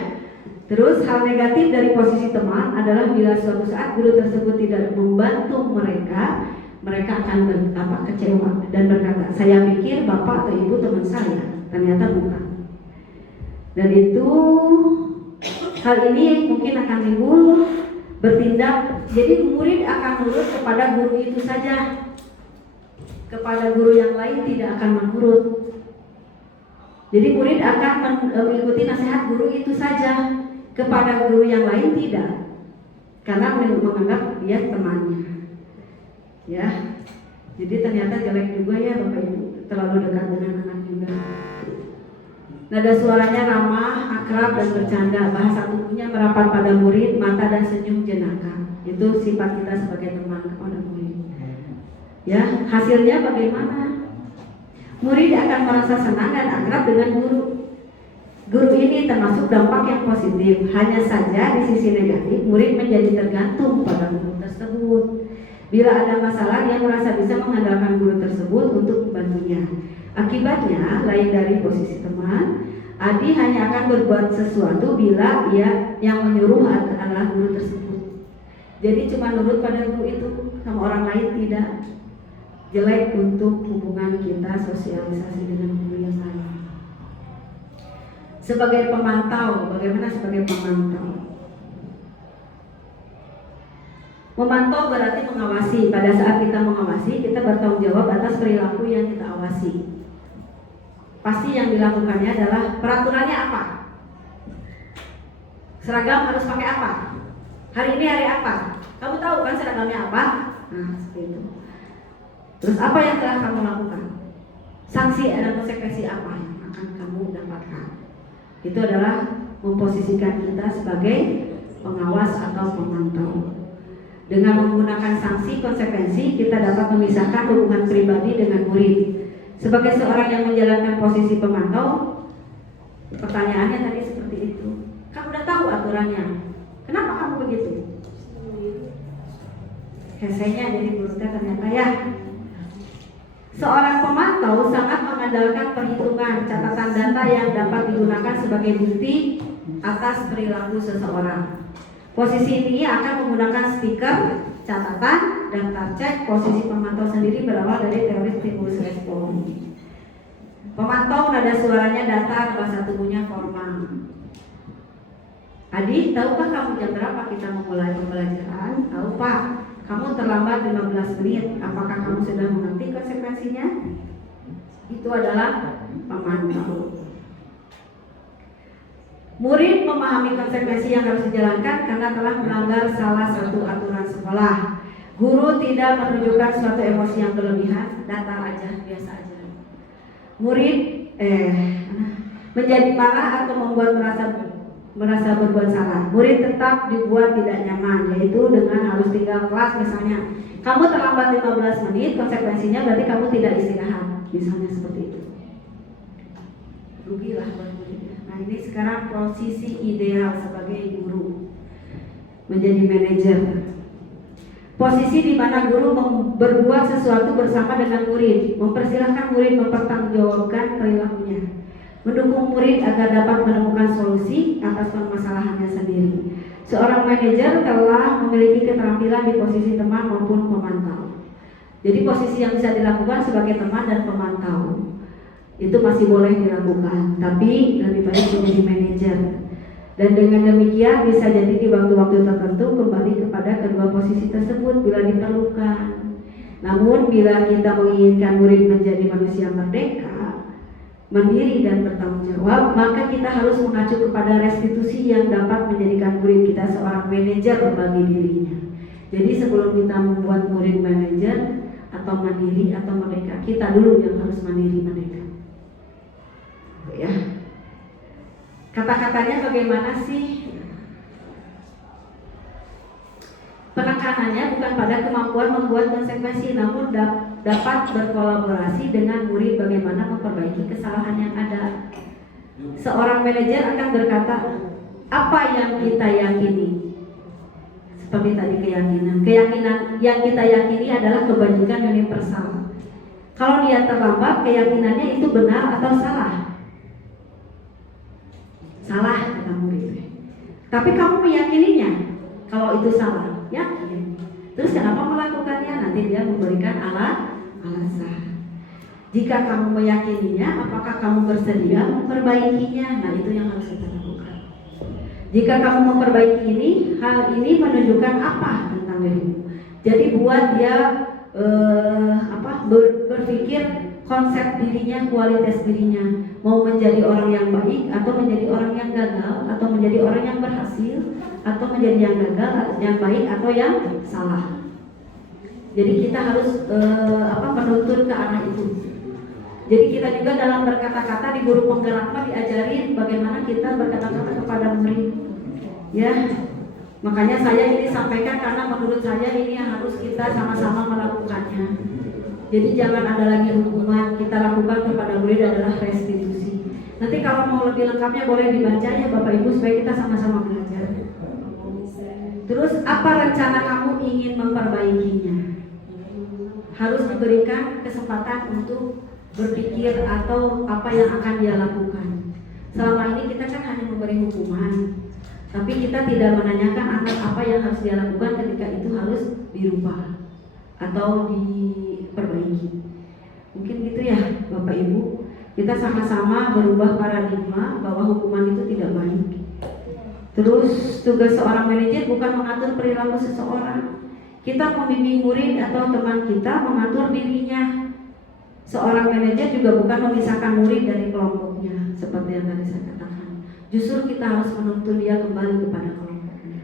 Terus hal negatif dari posisi teman adalah bila suatu saat guru tersebut tidak membantu mereka akan kecewa dan berkata, saya pikir bapak atau ibu teman saya, ternyata bukan. Dan itu hal ini mungkin akan timbul bertindak. Jadi murid akan nurut kepada guru itu saja. Kepada guru yang lain tidak akan menurut. Jadi murid akan mengikuti nasihat guru itu saja. kepada guru yang lain tidak, karena menganggap dia temannya. Ya, jadi ternyata jelek juga ya Bapak Ibu, terlalu dekat dengan anak juga. Nada suaranya ramah, akrab dan bercanda, bahasa tubuhnya merapat pada murid, mata dan senyum jenaka. Itu sifat kita sebagai teman kepada murid. Ya, hasilnya bagaimana? Murid akan merasa senang dan akrab dengan guru. Guru ini termasuk dampak yang positif. Hanya saja di sisi negatif, murid menjadi tergantung pada guru tersebut. Bila ada masalah, dia merasa bisa mengandalkan guru tersebut untuk membantunya. Akibatnya, lain dari posisi teman, Adi hanya akan berbuat sesuatu bila ia yang menyuruh adalah guru tersebut. Jadi cuma nurut pada guru itu, sama orang lain tidak. Jelek untuk hubungan kita sosialisasi dengan guru yang lain. Sebagai pemantau, bagaimana sebagai pemantau? Memantau berarti mengawasi. Pada saat kita mengawasi, kita bertanggung jawab atas perilaku yang kita awasi. Pasti yang dilakukannya adalah peraturannya apa? Seragam harus pakai apa? Hari ini hari apa? Kamu tahu kan seragamnya apa? Nah, seperti itu. Terus apa yang telah kamu lakukan? Sanksi dan konsekuensi apa yang akan kamu dapatkan? Itu adalah memposisikan kita sebagai pengawas atau pemantau. Dengan menggunakan sanksi konsekuensi, kita dapat memisahkan hubungan pribadi dengan murid. Sebagai seorang yang menjalankan posisi pemantau, pertanyaannya tadi seperti itu. Kamu udah tahu aturannya, kenapa kamu begitu? Hesenya jadi gurutnya ternyata ya. Seorang pemantau sangat mengandalkan perhitungan catatan data yang dapat digunakan sebagai bukti atas perilaku seseorang. Posisi ini akan menggunakan stiker, catatan, daftar cek. Posisi pemantau sendiri berawal dari teori stimulus respon. Pemantau nada suaranya datar, bahasa tubuhnya formal. Adi, tahukah kamu jam berapa kita memulai pembelajaran? Tahu Pak, kamu terlambat 15 menit. Apakah kamu sudah mengerti konsekuensinya? Itu adalah pemantau. Murid memahami konsekuensi yang harus dijalankan karena telah melanggar salah satu aturan sekolah. Guru tidak menunjukkan suatu emosi yang berlebihan, datar aja, biasa aja. Murid menjadi marah atau membuat merasa berbuat salah. Murid tetap dibuat tidak nyaman, yaitu dengan harus tinggal kelas misalnya. Kamu terlambat 15 menit, konsekuensinya berarti kamu tidak istirahat, misalnya seperti itu. Rugilah buat murid. Nah, ini sekarang posisi ideal sebagai guru, menjadi manajer. Posisi di mana guru berbuat sesuatu bersama dengan murid, mempersilahkan murid mempertanggungjawabkan perilakunya, mendukung murid agar dapat menemukan solusi atas permasalahannya sendiri. Seorang manajer telah memiliki keterampilan di posisi teman maupun pemantau. Jadi posisi yang bisa dilakukan sebagai teman dan pemantau itu masih boleh dilakukan, tapi lebih baik menjadi manajer. Dan dengan demikian bisa jadi di waktu-waktu tertentu kembali kepada kedua posisi tersebut bila diperlukan. Namun bila kita menginginkan murid menjadi manusia merdeka, mandiri dan bertanggung jawab, maka kita harus mengacu kepada restitusi yang dapat menjadikan murid kita seorang manajer bagi dirinya. Jadi sebelum kita membuat murid manajer atau mandiri atau merdeka, kita dulu yang harus mandiri merdeka. Ya, kata-katanya bagaimana sih? Penekanannya bukan pada kemampuan membuat konsekuensi, namun dapat berkolaborasi dengan murid bagaimana memperbaiki kesalahan yang ada. Seorang manajer akan berkata, apa yang kita yakini? Seperti tadi keyakinan yang kita yakini adalah kebajikan universal. Kalau dia terlambat, keyakinannya itu benar atau salah? Salah, kata murid. Tapi kamu meyakininya kalau itu salah, yakin. Terus kenapa melakukannya? Nanti dia memberikan alasan. Jika kamu meyakininya, apakah kamu bersedia memperbaikinya? Nah, itu yang harus kita lakukan. Jika kamu memperbaiki ini, hal ini menunjukkan apa tentang dirimu. Jadi buat dia berpikir konsep dirinya, kualitas dirinya, mau menjadi orang yang baik atau menjadi orang yang gagal, atau menjadi orang yang berhasil, atau menjadi yang gagal, yang baik atau yang salah. Jadi kita harus menuntun ke arah itu. Jadi kita juga dalam berkata-kata di guru penggerak diajarin bagaimana kita berkata-kata kepada murid. Ya, makanya saya ini sampaikan karena menurut saya ini yang harus kita sama-sama melakukannya. Jadi jangan ada lagi hukuman, kita lakukan kepada murid adalah restitusi. Nanti kalau mau lebih lengkapnya boleh dibaca ya Bapak Ibu supaya kita sama-sama belajar. Terus apa rencana kamu ingin memperbaikinya? Harus diberikan kesempatan untuk berpikir atau apa yang akan dia lakukan. Selama ini kita kan hanya memberi hukuman, tapi kita tidak menanyakan anak apa yang harus dia lakukan ketika itu harus dirubah atau diperbaiki. Mungkin gitu ya Bapak Ibu. Kita sama-sama berubah paradigma bahwa hukuman itu tidak baik. Terus tugas seorang manajer bukan mengatur perilaku seseorang. Kita membimbing murid atau teman kita mengatur dirinya. Seorang manajer juga bukan memisahkan murid dari kelompoknya, seperti yang tadi saya katakan. Justru kita harus menuntun dia kembali kepada kelompoknya.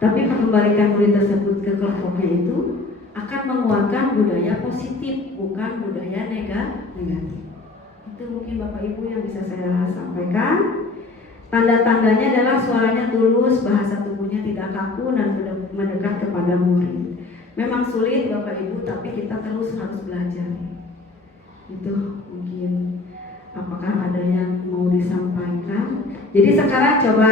Tapi mengembalikan murid tersebut ke kelompoknya itu akan menguatkan budaya positif, bukan budaya negatif. Itu mungkin Bapak Ibu yang bisa saya sampaikan. Tanda-tandanya adalah suaranya tulus, bahasa tubuhnya tidak kaku dan mendekat kepada murid. Memang sulit Bapak Ibu, tapi kita terus harus belajar. Itu mungkin. Apakah ada yang mau disampaikan? Jadi sekarang coba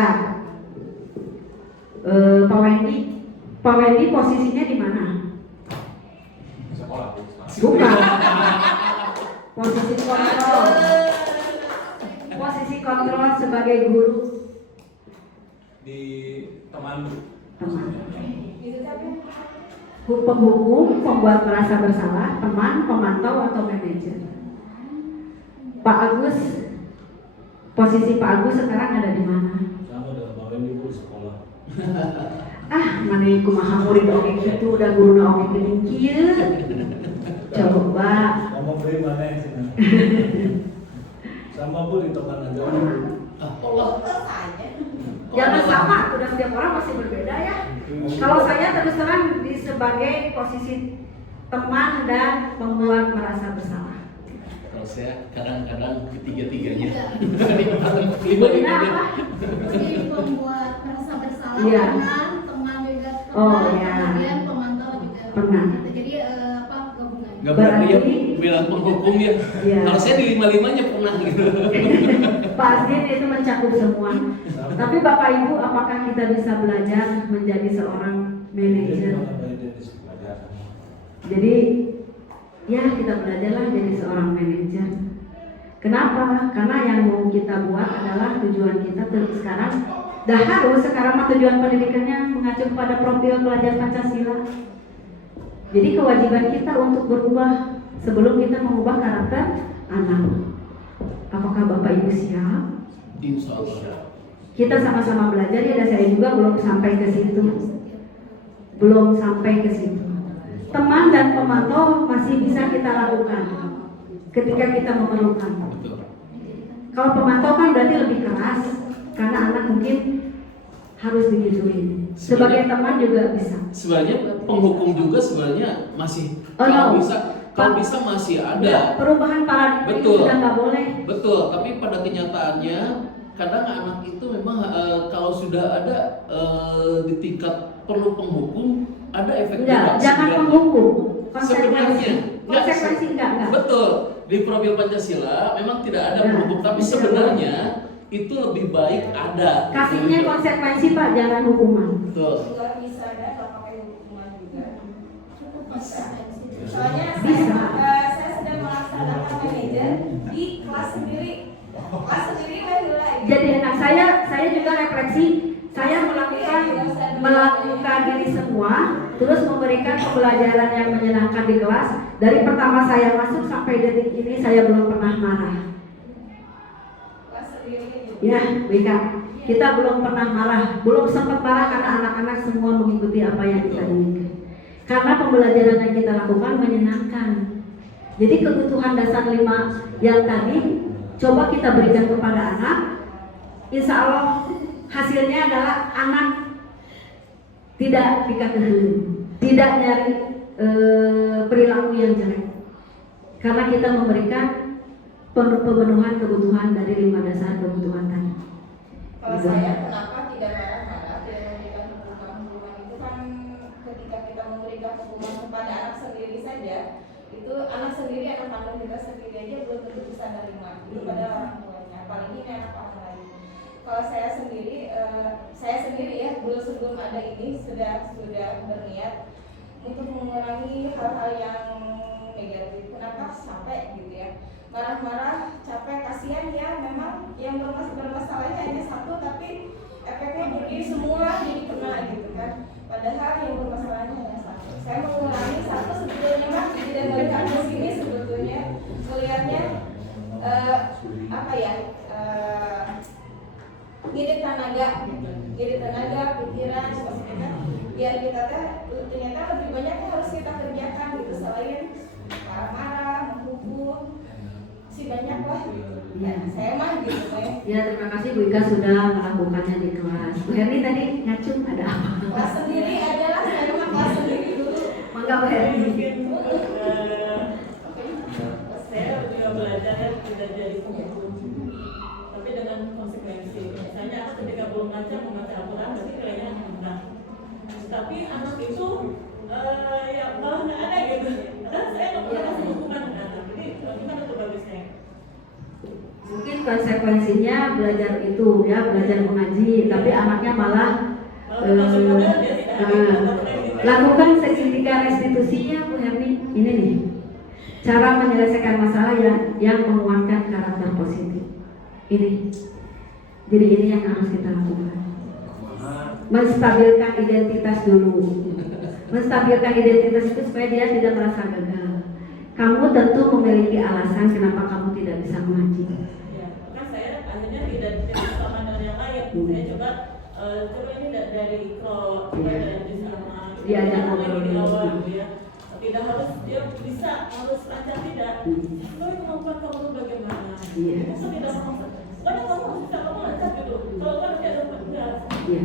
Pak Wendy posisinya di mana? Sekolah. Bukan. Posisi kontrol. Posisi kontrol sebagai guru. Di teman. Penghukum, pembuat merasa bersalah, teman, pemantau atau manajer. Pak Agus, posisi Pak Agus sekarang ada di mana? Sama dengan Pak Wendy di sekolah. Mana kumaha murid oge kitu udah guruna oge geuning kieu. Coba. Ngomong dari mana ya sih? Sama Bu di teman aja. Jangan sama, udah setiap orang masih berbeda ya. Kalau saya terus terang sebagai posisi teman dan membuat merasa bersalah. Kalau saya kadang-kadang ketiga-tiganya. Lima apa? Jadi pembuat merasa bersalah, Iya. teman juga, Oh, iya. kemudian pemantau juga. Pernah. Jadi gabungan. Gak berarti ya Berarti- bilang penghukum ya. Iya. Kalau saya di 5-5-nya pernah gitu. Pak Asdin itu mencakup semua. Tapi Bapak Ibu, apakah kita bisa belajar menjadi seorang manajer? Jadi ya kita belajarlah jadi seorang manajer. Kenapa? Karena yang mau kita buat adalah tujuan kita terus sekarang. Sekarang mah tujuan pendidikannya mengacu kepada profil pelajar Pancasila. Jadi kewajiban kita untuk berubah sebelum kita mengubah karakter anak. Apakah Bapak Ibu siap? Insya Allah. Kita sama-sama belajar ya, dan saya juga belum sampai ke situ. Belum sampai ke situ. Teman dan pemantau masih bisa kita lakukan ketika kita memerlukan. Betul. Kalau pemantau kan berarti lebih keras karena anak mungkin harus digituin. Sebagai teman juga bisa. Sebenarnya penghukum juga sebenarnya masih Oh, kalau no. bisa masih ada. Ya, perubahan paradigma itu Betul. sudah nggak boleh. Betul, tapi pada kenyataannya kadang anak itu memang kalau sudah ada di tingkat perlu penghukum ada efek Enggak, jerak jangan sebenarnya. menghukum. Sebenarnya Konsekuensi enggak. Betul, di profil Pancasila memang tidak ada Ya, penghukum, tapi tidak sebenarnya itu lebih baik ada. Kasihnya konsekuensi Pak, jangan hukuman. Betul. Juga bisa ada kalau pakai hukuman juga. Cukup bisa. Soalnya Bisa. saya sedang melaksanakan manajer di kelas sendiri. Kelas sendiri kan lagi. Jadi enak, saya juga refleksi. Saya melakukan ini semua, terus memberikan pembelajaran yang menyenangkan di kelas. Dari pertama saya masuk sampai detik ini saya belum pernah marah. Kelas sendiri gitu. Ya, Bika, kita belum pernah marah, belum sempat marah karena anak-anak semua mengikuti apa yang kita inginkan. Karena pembelajaran yang kita lakukan menyenangkan. Jadi kebutuhan dasar 5 yang tadi coba kita berikan kepada anak, insya Allah hasilnya adalah anak tidak pikir tidak nyari perilaku yang jelek, karena kita memberikan pemenuhan kebutuhan dari 5 dasar kebutuhan tadi. Kalau saya kenapa tidak marah-marah, tidak memberikan hukuman itu kan ketika kita memberikan hukuman kepada anak sendiri saja, itu anak sendiri, anak kandung kita sendiri aja belum tentu bisa menerima itu pada orang tuanya, apalagi ini anak orang lain. Kalau saya sendiri ya, sebelum ada ini sudah berniat untuk mengurangi hal-hal yang negatif. Kenapa sampai gitu ya? Marah-marah, capek, kasihan ya, memang yang bermasalahnya hanya satu, tapi efeknya jadi semua jadi kena gitu kan. Padahal yang bermasalahnya hanya satu. Saya mengurangi satu sebetulnya mah tidak melihat ke sini sebetulnya melihatnya ngirit tenaga, pikiran, maksudnya biar kita ternyata lebih banyak yang harus kita kerjakan gitu selain marah-marah, menghukum. Banyak lah ya, saya mah gitu ya. Terima kasih Bu Ika sudah melakukannya di kelas. Bu Herni tadi ngacung ada apa? Kelas sendiri adalah saya mah kelas sendiri dulu. Mangga Bu Herni. Saya juga belajar tidak jadi penghukum, tapi dengan konsekuensi. Misalnya aku ketika belum membaca aturan berarti kayaknya benar, tapi anak itu ya malah nggak ada gitu. Dan saya nggak pernah kasih hukuman ke anak. Jadi gimana tuh bagusnya? Mungkin konsekuensinya belajar itu ya, belajar mengaji, tapi anaknya malah lakukan seketika restitusinya Bu Herni. Ini nih cara menyelesaikan masalah yang menguatkan karakter positif. Ini, jadi ini yang harus kita lakukan. Menstabilkan identitas dulu. Menstabilkan identitas itu supaya dia tidak merasa gagal. Kamu tentu memiliki alasan kenapa kamu tidak bisa mengaji. Ya, kan saya akhirnya tidak sama dengan yang lain. Saya coba ini dari ikro, dari sama. Iya, jangan ngobrol. Ya. Tidak harus dia bisa harus lancar tidak. Kalau kemampuan kamu bagaimana? Iya. Masa tidak mau? Pokoknya kamu harus bisa kamu lancar gitu. Kalau kan tidak dapat enggak. Iya.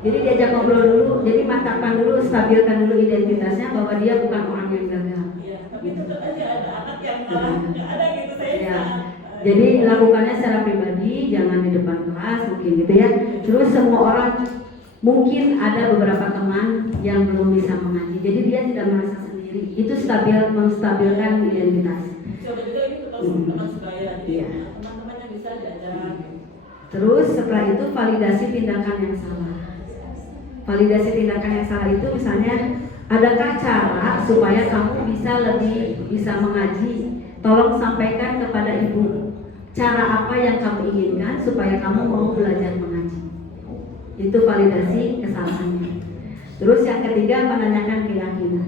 Jadi diajak ngobrol dulu, jadi mantapkan dulu, stabilkan dulu identitasnya bahwa dia bukan orang yang gagal. Iya, tapi tetap aja ada anak yang malah nggak ada gitu saya. Ya. Jadi lakukannya secara pribadi, jangan di depan kelas mungkin gitu ya. Terus semua orang, mungkin ada beberapa teman yang belum bisa mengaji, jadi dia tidak merasa sendiri. Itu menstabilkan identitas. Coba juga ini teman sebaya. Iya. Teman-teman yang bisa diajar. Terus setelah itu validasi tindakan yang salah. Validasi tindakan yang salah itu misalnya, adakah cara supaya kamu bisa mengaji? Tolong sampaikan kepada ibu cara apa yang kamu inginkan supaya kamu mau belajar mengaji. Itu validasi kesalahannya. Terus yang ketiga, menanyakan keyakinan.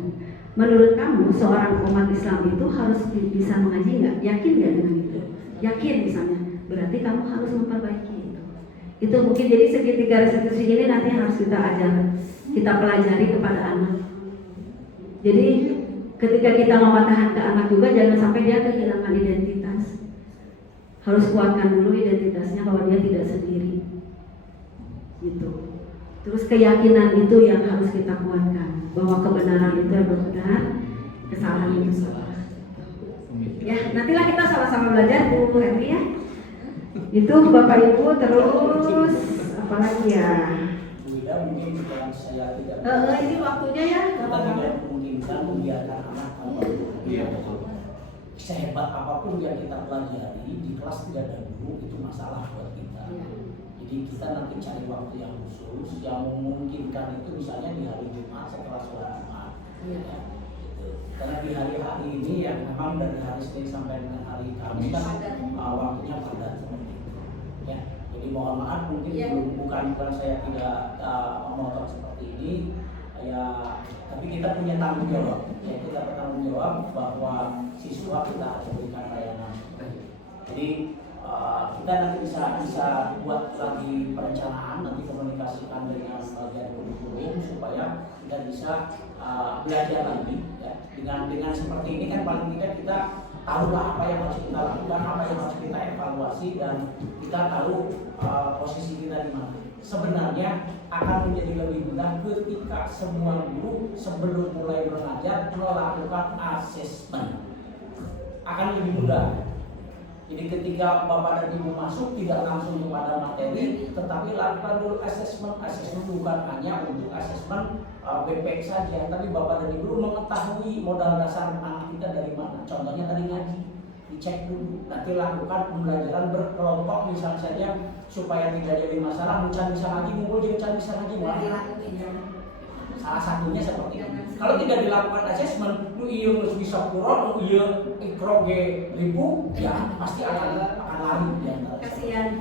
Menurut kamu seorang umat Islam itu harus bisa mengaji nggak? Yakin nggak dengan itu? Yakin misalnya, berarti kamu harus memperbaiki itu. Itu mungkin jadi segitiga restitusi ini nanti harus kita ajar, kita pelajari kepada anak. Jadi ketika kita mematahan ke anak juga jangan sampai dia kehilangan identitas. Harus kuatkan dulu identitasnya bahwa dia tidak sendiri. Gitu. Terus keyakinan itu yang harus kita kuatkan bahwa kebenaran itu yang benar, kesalahan itu salah. Ya, nantilah kita sama-sama belajar Bu Herni ya. Itu Bapak Ibu. Terus apa lagi ya? Bu Ida, mungkin yang saya tidak ini waktunya ya. kita tidak memungkinkan membiarkan anak Iya, betul. sehebat apapun yang kita pelajari di kelas tidak ada guru, itu masalah buat kita. Iya. Jadi kita nanti cari waktu yang khusus yang memungkinkan, itu misalnya di hari Jumat setelah sholat Jumat. Iya. Ya, gitu. Karena di hari-hari ini yang memang dari hari Senin sampai dengan hari Kamis kan waktunya padat seperti itu. Ya, jadi mohon maaf mungkin bukan saya tidak memotong seperti ini. Ya, tapi kita punya tanggung jawab. Ya, kita bertanggung jawab bahwa siswa kita harus berikan layanan. Jadi kita nanti bisa buat lagi perencanaan, nanti komunikasikan dengan bagian kurikulum supaya kita bisa belajar lagi. Ya. Dengan seperti ini kan paling tidak kita tahulah apa yang harus kita lakukan, apa yang harus kita evaluasi, dan kita tahu posisi kita di mana. Sebenarnya akan menjadi lebih mudah ketika semua guru sebelum mulai mengajar melakukan asesmen. Akan lebih mudah. Jadi ketika Bapak dan Ibu masuk tidak langsung kepada materi, tetapi lakukan dulu asesmen. Asesmen bukan hanya untuk asesmen BPK saja, tapi Bapak dan Ibu mengetahui modal dasar anak kita dari mana. Contohnya tadi ngaji, dicek dulu. Nanti lakukan pembelajaran berkelompok misalnya saja supaya tidak jadi masalah. Mucan bisa ngaji, ngumpul jadi mucan bisa ngaji. Salah satunya seperti itu. Kalau tidak dilakukan asesmen, lu iya harus bisa kurang, lu iya ikro ge ribu, ya pasti akan lari di antara.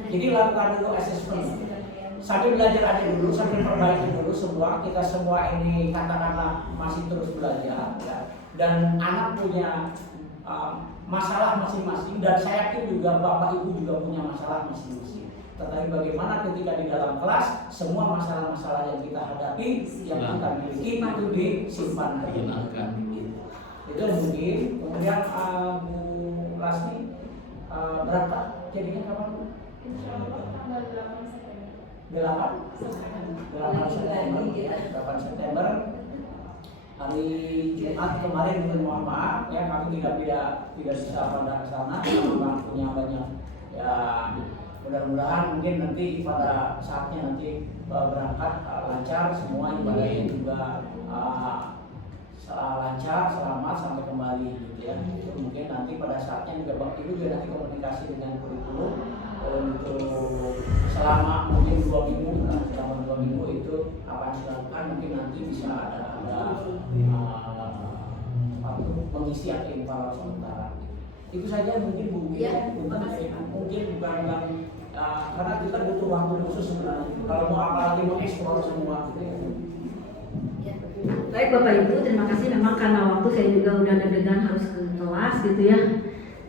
Jadi lakukan dulu asesmen. Sambil belajar aja dulu, sambil perbaiki dulu semua. Kita semua ini katakanlah masih terus belajar, ya. Dan anak punya masalah masing-masing, dan saya yakin juga Bapak Ibu juga punya masalah masing-masing. Tetapi bagaimana ketika di dalam kelas semua masalah-masalah yang kita hadapi, yang kita miliki itu disimpan digunakan. Itu mungkin. Kemudian Bu Lasmi berapa? Jadinya kapan? Insya Allah tanggal 8 September. 8 September. 8 September. Hari Jumat kemarin, mohon maaf ya, kami tidak bisa pada sana karena punya banyak ya. Mudah-mudahan mungkin nanti pada saatnya nanti berangkat lancar, semua ibadahnya juga lancar, selamat sampai kembali gitu ya. Itu mungkin nanti pada saatnya juga Bapak Ibu juga nanti komunikasi dengan kurikulum untuk selama mungkin 2 minggu, selama 2 minggu itu apa yang dilakukan, mungkin nanti bisa ada mengisi atau evaluasi sementara. Itu saja mungkin Bu, ya, mungkin bukan karena kita butuh waktu khusus sebenarnya. Kalau mau apalagi mau eksplor semua. Baik Bapak Ibu, terima kasih. Memang karena waktu saya juga udah deg-degan harus ke kelas gitu ya.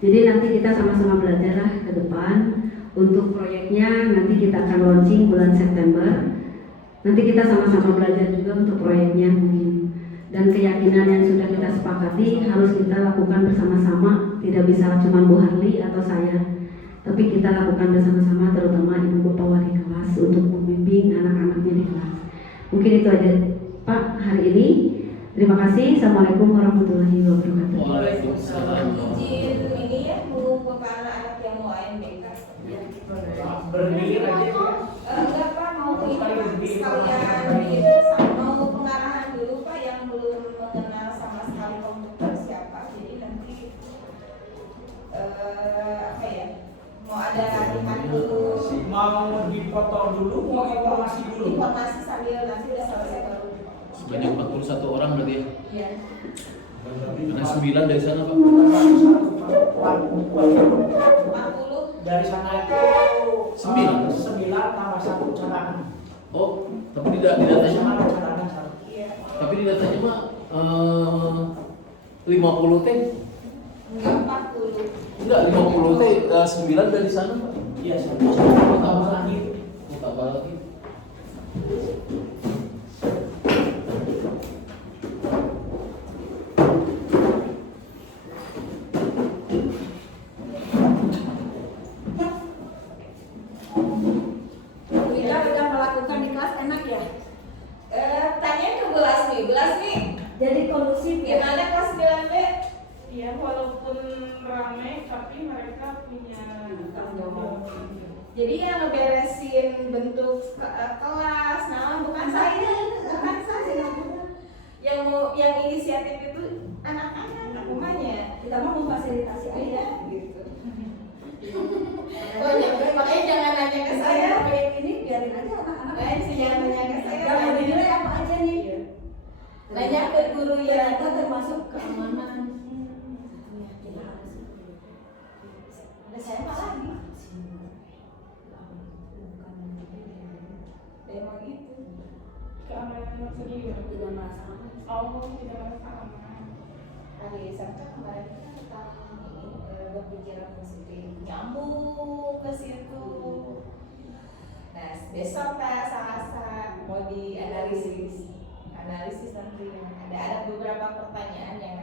Jadi nanti kita sama-sama belajar lah ke depan. Untuk proyeknya nanti kita akan launching bulan September. Nanti kita sama-sama belajar juga untuk proyeknya mungkin. Dan keyakinan yang sudah kita sepakati harus kita lakukan bersama-sama, tidak bisa cuma Bu Harli atau saya, tapi kita lakukan bersama-sama, terutama Ibu Bapak wali kelas untuk membimbing anak-anaknya di kelas. Mungkin itu aja Pak hari ini. Terima kasih. Assalamualaikum warahmatullahi wabarakatuh. Waalaikumsalam. Izin ini ya, mengumumkan anak-anak yang mau AMBK. Berdiri aja ya. Enggak Pak, mau ini sekalian itu mau pengarahan dulu Pak yang belum mengenal sama sekali komputer siapa. Jadi nanti apa ya? Mau ada latihan dulu. Mau dipoto dulu, mau informasi dulu. Informasi sambil nanti udah selesai baru. Sebanyak 41 orang berarti ya? Iya. Karena 9 dari sana Pak. 40 dari sana itu 9 tambah 1 cadangan. Oh, tapi di datanya Sama cadangan 1. Iya. tapi di datanya mah 50 teh. Enggak 40. Enggak, 50 teh 9 dari sana Pak. Iya, Tambah lagi. Tambah lagi. Kita udah melakukan di kelas enak ya? Tanya ke Bu Lasmi. Bu Lasmi, Jadi kondusif ya? gimana kelas 9B? Iya, walaupun ramai tapi mereka punya tanggung jawab. Jadi yang ngeberesin bentuk kelas, nah bukan saya. Yang inisiatif itu anak-anak rumahnya. Kita mau memfasilitasi aja. Iya, gitu. Makanya jangan nanya ke saya. Proyek ini biarin aja anak-anak. Jangan nanya ke saya. Yang mau dinilai apa aja nih? Nanya ke guru ya. Kita termasuk keamanan. Ada saya apa lagi? Emang gitu. Keamanan sendiri. Tidak masalah. Allah tidak merasa aman. Hari Sabtu kemarin kita tentang berpikiran positif, nyambung ke situ. Nah besok Kak Selasa mau dianalisis nanti ada beberapa pertanyaan yang